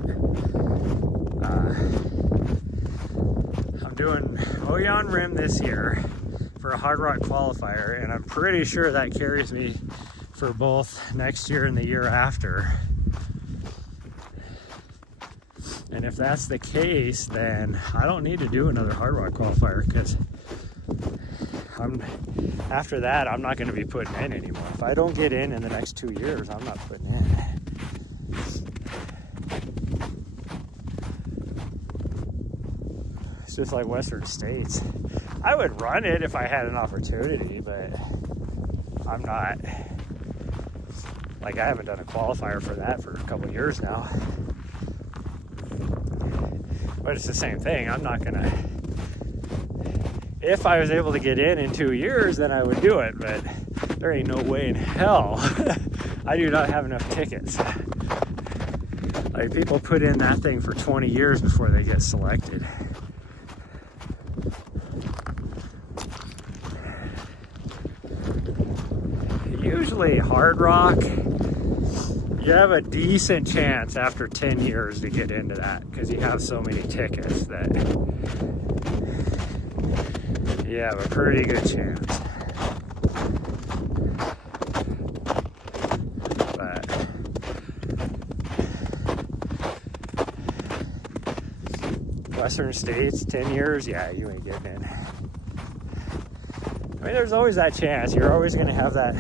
I'm doing Oyan Rim this year for a Hard Rock qualifier, and I'm pretty sure that carries me for both next year and the year after. And if that's the case, then I don't need to do another Hard Rock qualifier, because after that, I'm not going to be putting in anymore. If I don't get in the next 2 years, I'm not putting in. It's just like Western States. I would run it if I had an opportunity, but I'm not. Like, I haven't done a qualifier for that for a couple of years now. But it's the same thing. I'm not going to. If I was able to get in 2 years, then I would do it, but there ain't no way in hell. I do not have enough tickets. Like, people put in that thing for 20 years before they get selected. Usually Hard Rock, you have a decent chance after 10 years to get into that, because you have so many tickets that you have a pretty good chance. But Western States, 10 years, yeah, you ain't getting in. I mean, there's always that chance. You're always going to have that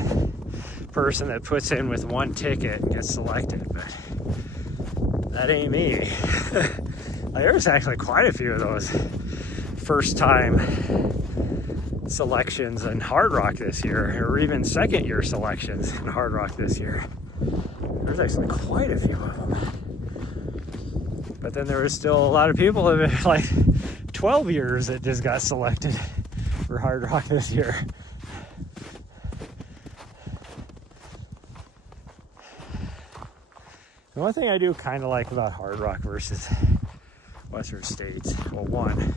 person that puts in with one ticket and gets selected, but that ain't me. Like, there's actually quite a few of those first time selections in Hard Rock this year, or even second year selections in Hard Rock this year. There's actually quite a few of them. But then there was still a lot of people that have like 12 years that just got selected for Hard Rock this year. The one thing I do kind of like about Hard Rock versus Western States, well, one,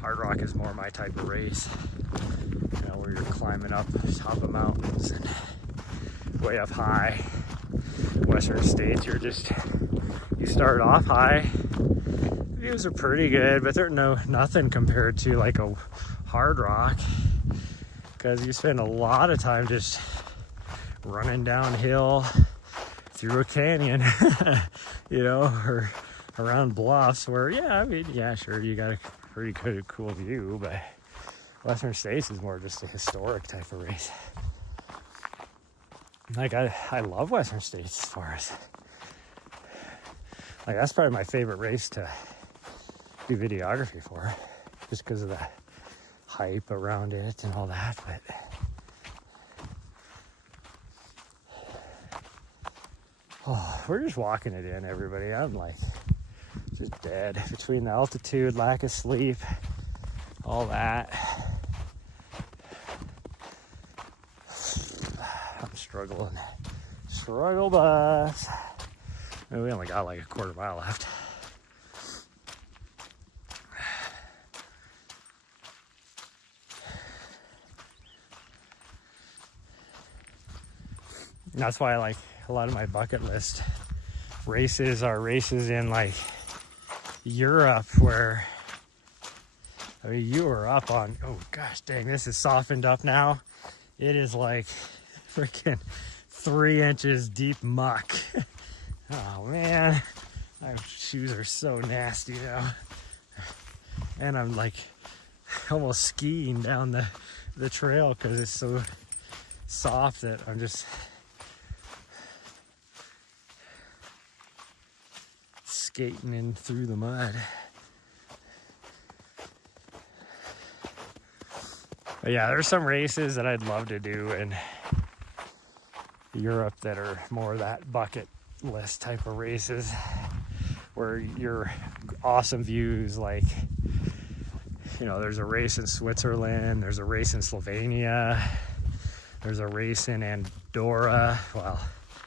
Hard Rock is more my type of race. You know, where you're climbing up top of mountains and way up high. Western States, you start off high. The views are pretty good, but they're nothing compared to like a Hard Rock, because you spend a lot of time just running downhill through a canyon, you know, or around bluffs where, yeah, I mean, yeah, sure, you got a pretty good, cool view, but Western States is more just a historic type of race. Like, I love Western States as far as, like, that's probably my favorite race to do videography for, just because of the hype around it and all that, but oh, we're just walking it in, everybody. I'm like just dead between the altitude, lack of sleep, all that. I'm struggling. Struggle bus. I mean, we only got like a quarter mile left. And that's why I like a lot of my bucket list races are races in like Europe, where, I mean, you are up on, oh gosh dang, this is softened up now. It is like freaking 3 inches deep muck. Oh man, my shoes are so nasty now. And I'm like almost skiing down the trail because it's so soft that I'm just skating in through the mud. But yeah, there's some races that I'd love to do in Europe that are more that bucket list type of races where you're awesome views, like, you know, there's a race in Switzerland, there's a race in Slovenia, there's a race in Andorra, well,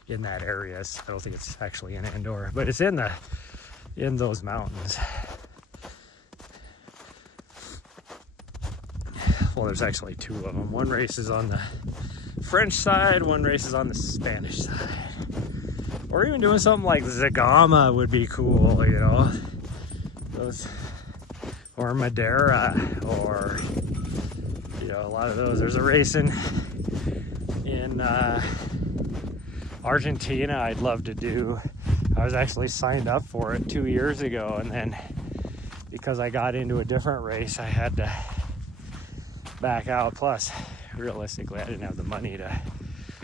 in that area. I don't think it's actually in Andorra, but it's in those mountains. Well, there's actually two of them. One race is on the French side, one race is on the Spanish side. Or even doing something like Zagama would be cool, you know. Those, or Madeira, or, you know, a lot of those. There's a race in Argentina I'd love to do. I was actually signed up for it 2 years ago, and then because I got into a different race, I had to back out. Plus, realistically, I didn't have the money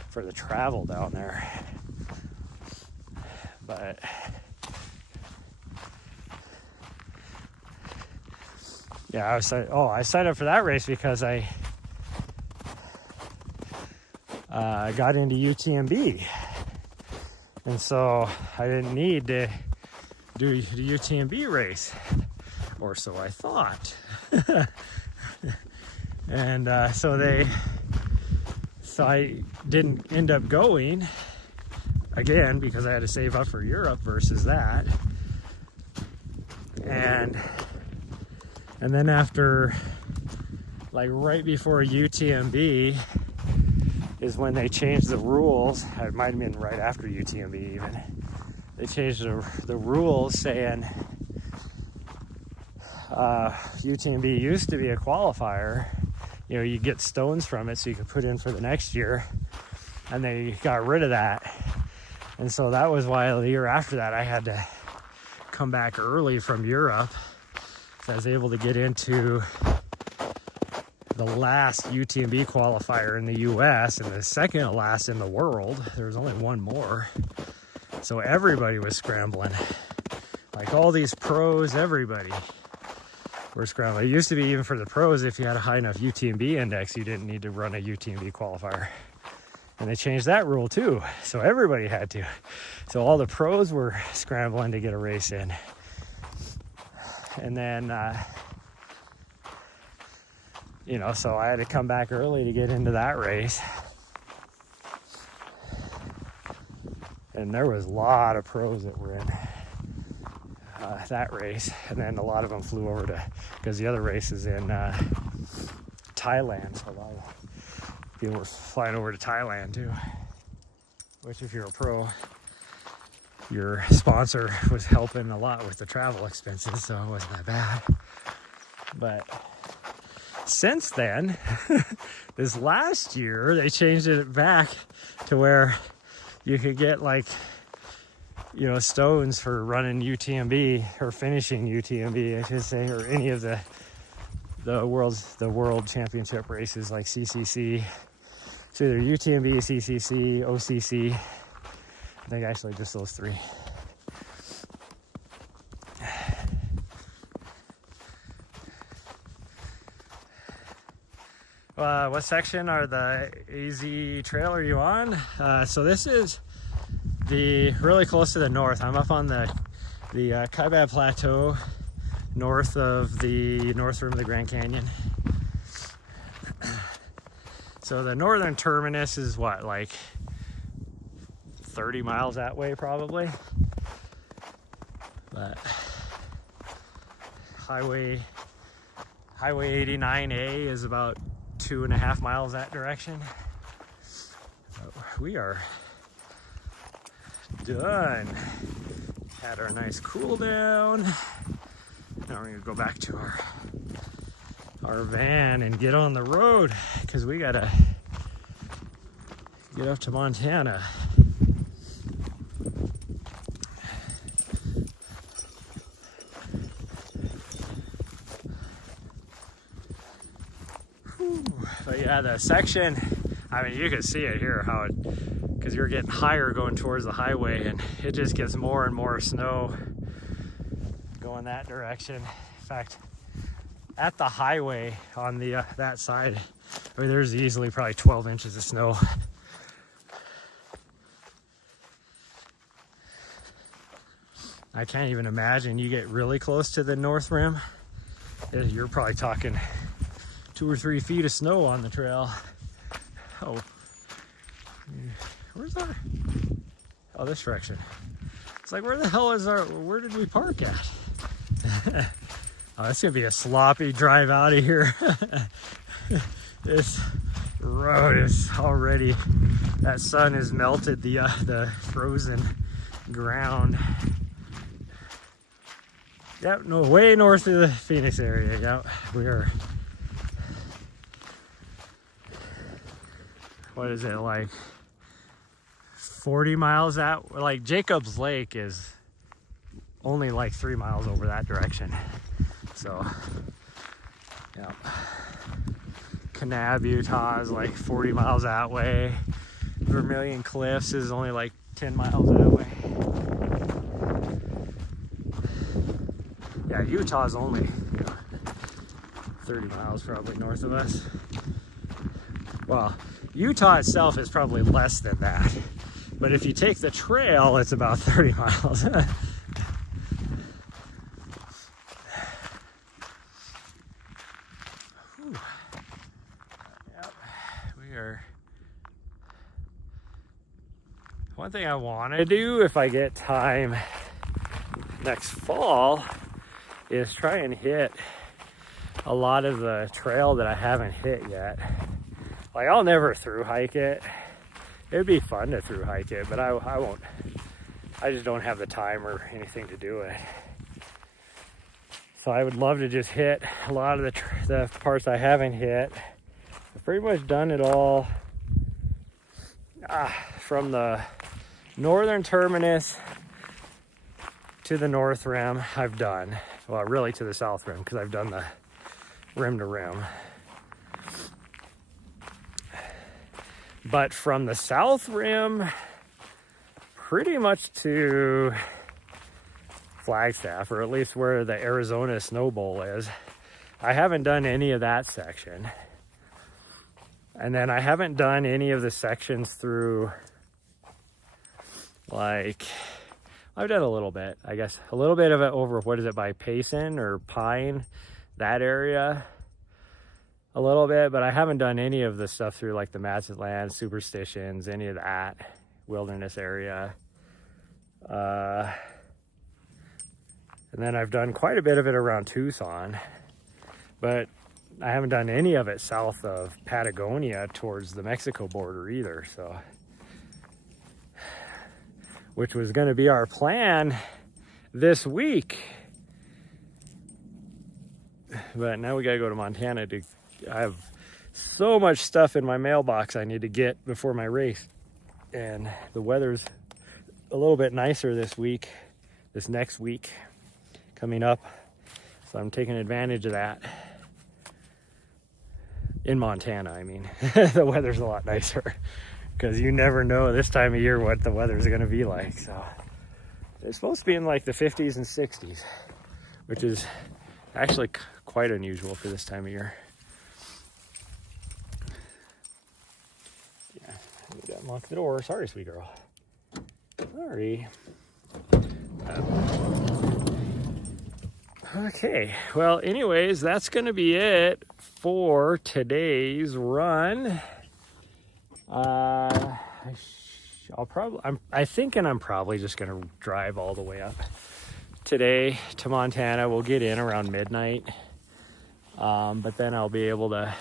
for the travel down there. But yeah, I signed up for that race because I got into UTMB, and so I didn't need to do the UTMB race, or so I thought. And so I didn't end up going again because I had to save up for Europe versus that. And then after, like right before UTMB is when they changed the rules. It might have been right after UTMB even. They changed the rules saying UTMB used to be a qualifier. You know, you get stones from it so you could put in for the next year. And they got rid of that. And so that was why the year after that I had to come back early from Europe. So I was able to get into the last UTMB qualifier in the US and the second to last in the world. There was only one more. So everybody was scrambling. Like all these pros, everybody were scrambling. It used to be even for the pros, if you had a high enough UTMB index, you didn't need to run a UTMB qualifier. And they changed that rule too. So everybody had to. So all the pros were scrambling to get a race in. And then, you know, so I had to come back early to get into that race. And there was a lot of pros that were in that race. And then a lot of them flew over because the other race is in Thailand. So a lot of people were flying over to Thailand too. Which, if you're a pro, your sponsor was helping a lot with the travel expenses, so it wasn't that bad. But since then, this last year, they changed it back to where you could get, like, you know, stones for running UTMB or finishing UTMB, I should say, or any of the world championship races like CCC. So either UTMB, CCC, OCC. I think actually just those three. What section are the AZ trail are you on? So this is really close to the north. I'm up on the Kaibab Plateau, north of the north rim of the Grand Canyon. So the northern terminus is what, like 30 miles that way probably. But Highway 89A is about 2.5 miles that direction. So we are done. Had our nice cool down. Now we're gonna go back to our van and get on the road because we gotta get up to Montana. But yeah, the section, I mean, you can see it here, how it, because you're getting higher going towards the highway, and it just gets more and more snow going that direction. In fact, at the highway on the that side, I mean, there's easily probably 12 inches of snow. I can't even imagine. You get really close to the north rim, you're probably talking 2 or 3 feet of snow on the trail. Oh, where's our, oh, this direction. It's like, where the hell is our, where did we park at? Oh, that's gonna be a sloppy drive out of here. This road is already, that sun has melted the frozen ground. Yep, no, way north of the Phoenix area. Yep, we are. What is it, like 40 miles out? Like Jacobs Lake is only like 3 miles over that direction. So, yeah. Kanab, Utah is like 40 miles that way. Vermilion Cliffs is only like 10 miles that way. Yeah, Utah is only 30 miles probably north of us. Well, Utah itself is probably less than that. But if you take the trail, it's about 30 miles. Yep, we are. One thing I want to do if I get time next fall is try and hit a lot of the trail that I haven't hit yet. Like, I'll never through hike it. It'd be fun to through hike it, but I won't. I just don't have the time or anything to do it. So I would love to just hit a lot of the parts I haven't hit. I've pretty much done it all. From the northern terminus to the north rim, I've done. Well, really to the south rim, because I've done the rim to rim. But from the south rim, pretty much to Flagstaff, or at least where the Arizona Snow Bowl is, I haven't done any of that section. And then I haven't done any of the sections through, like, I've done a little bit, I guess. A little bit of it over, what is it, by Payson or Pine, that area. A little bit, but I haven't done any of the stuff through like the Mazatlan, Superstitions, any of that wilderness area. And then I've done quite a bit of it around Tucson, but I haven't done any of it south of Patagonia towards the Mexico border either, so. Which was going to be our plan this week. But now we got to go to Montana to, I have so much stuff in my mailbox I need to get before my race. And the weather's a little bit nicer this week, this next week coming up. So I'm taking advantage of that. In Montana, I mean. The weather's a lot nicer. Because you never know this time of year what the weather's going to be like. So it's supposed to be in like the 50s and 60s, which is actually quite unusual for this time of year. Yeah, I need to unlock the door. Sorry, sweet girl. Sorry. Okay, well, anyways, that's going to be it for today's run. I'm probably just gonna drive all the way up today to Montana. We'll get in around midnight, but then I'll be able to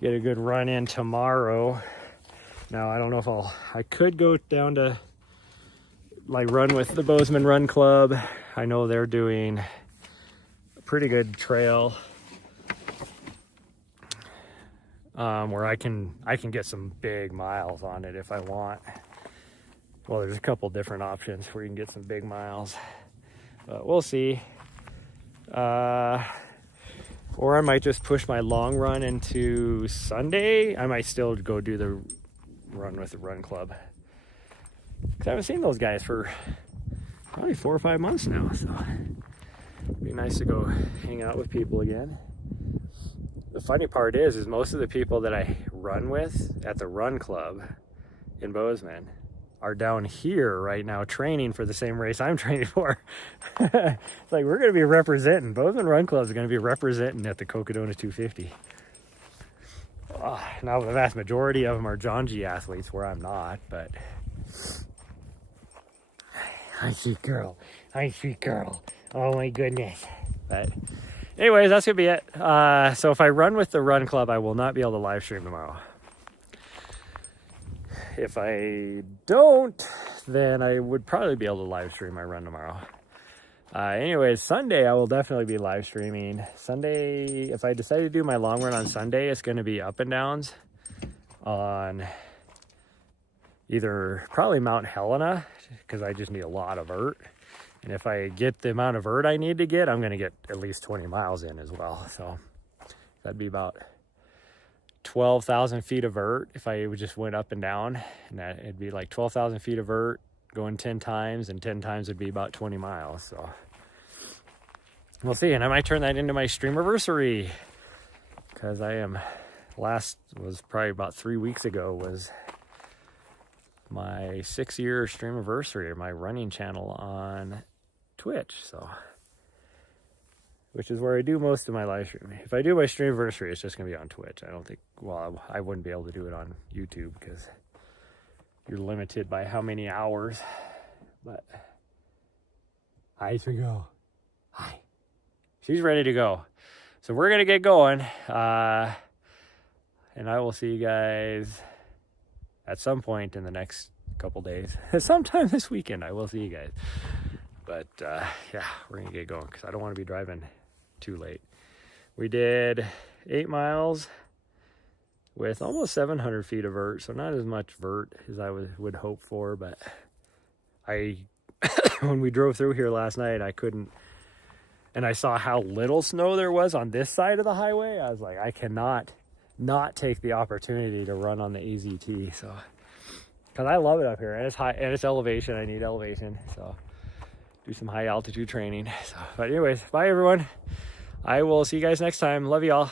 get a good run in tomorrow. Now I don't know if I could go down to like run with the Bozeman Run Club. I know they're doing a pretty good trail. Where I can get some big miles on it if I want. Well, there's a couple different options where you can get some big miles, but we'll see. Or I might just push my long run into Sunday. I might still go do the run with the run club. Because I haven't seen those guys for probably 4 or 5 months now. So it'd be nice to go hang out with people again. The funny part is most of the people that I run with at the run club in Bozeman are down here right now training for the same race I'm training for. It's like we're going to be representing. Bozeman Run Club is going to be representing at the Cocodona 250. Now the vast majority of them are John G athletes where I'm not, but hi sweet girl, hi sweet girl. Oh my goodness. But anyways, that's going to be it. So if I run with the run club, I will not be able to live stream tomorrow. If I don't, then I would probably be able to live stream my run tomorrow. Anyways, Sunday I will definitely be live streaming. Sunday, if I decide to do my long run on Sunday, it's going to be up and downs on either probably Mount Helena, because I just need a lot of vert. And if I get the amount of vert I need to get, I'm going to get at least 20 miles in as well. So that'd be about 12,000 feet of vert if I just went up and down, and that it'd be like 12,000 feet of vert going 10 times, and 10 times would be about 20 miles. So we'll see. And I might turn that into my streamiversary, because last was probably about 3 weeks ago was my 6-year streamiversary of my running channel on Twitch. So which is where I do most of my live streaming. If I do my streamiversary, it's just going to be on Twitch. I don't think, well, I wouldn't be able to do it on YouTube because you're limited by how many hours. But hi, here we go. Hi. She's ready to go. So we're going to get going. And I will see you guys at some point in the next couple days. Sometime this weekend, I will see you guys. But yeah, we're going to get going because I don't want to be driving too late. We did 8 miles with almost 700 feet of vert, so not as much vert as I would hope for, but when we drove through here last night, I couldn't, and I saw how little snow there was on this side of the highway. I was like, I cannot not take the opportunity to run on the AZT, so, because I love it up here, and it's high, and it's elevation. I need elevation, so do some high altitude training. So, but anyways, bye everyone. I will see you guys next time. Love y'all.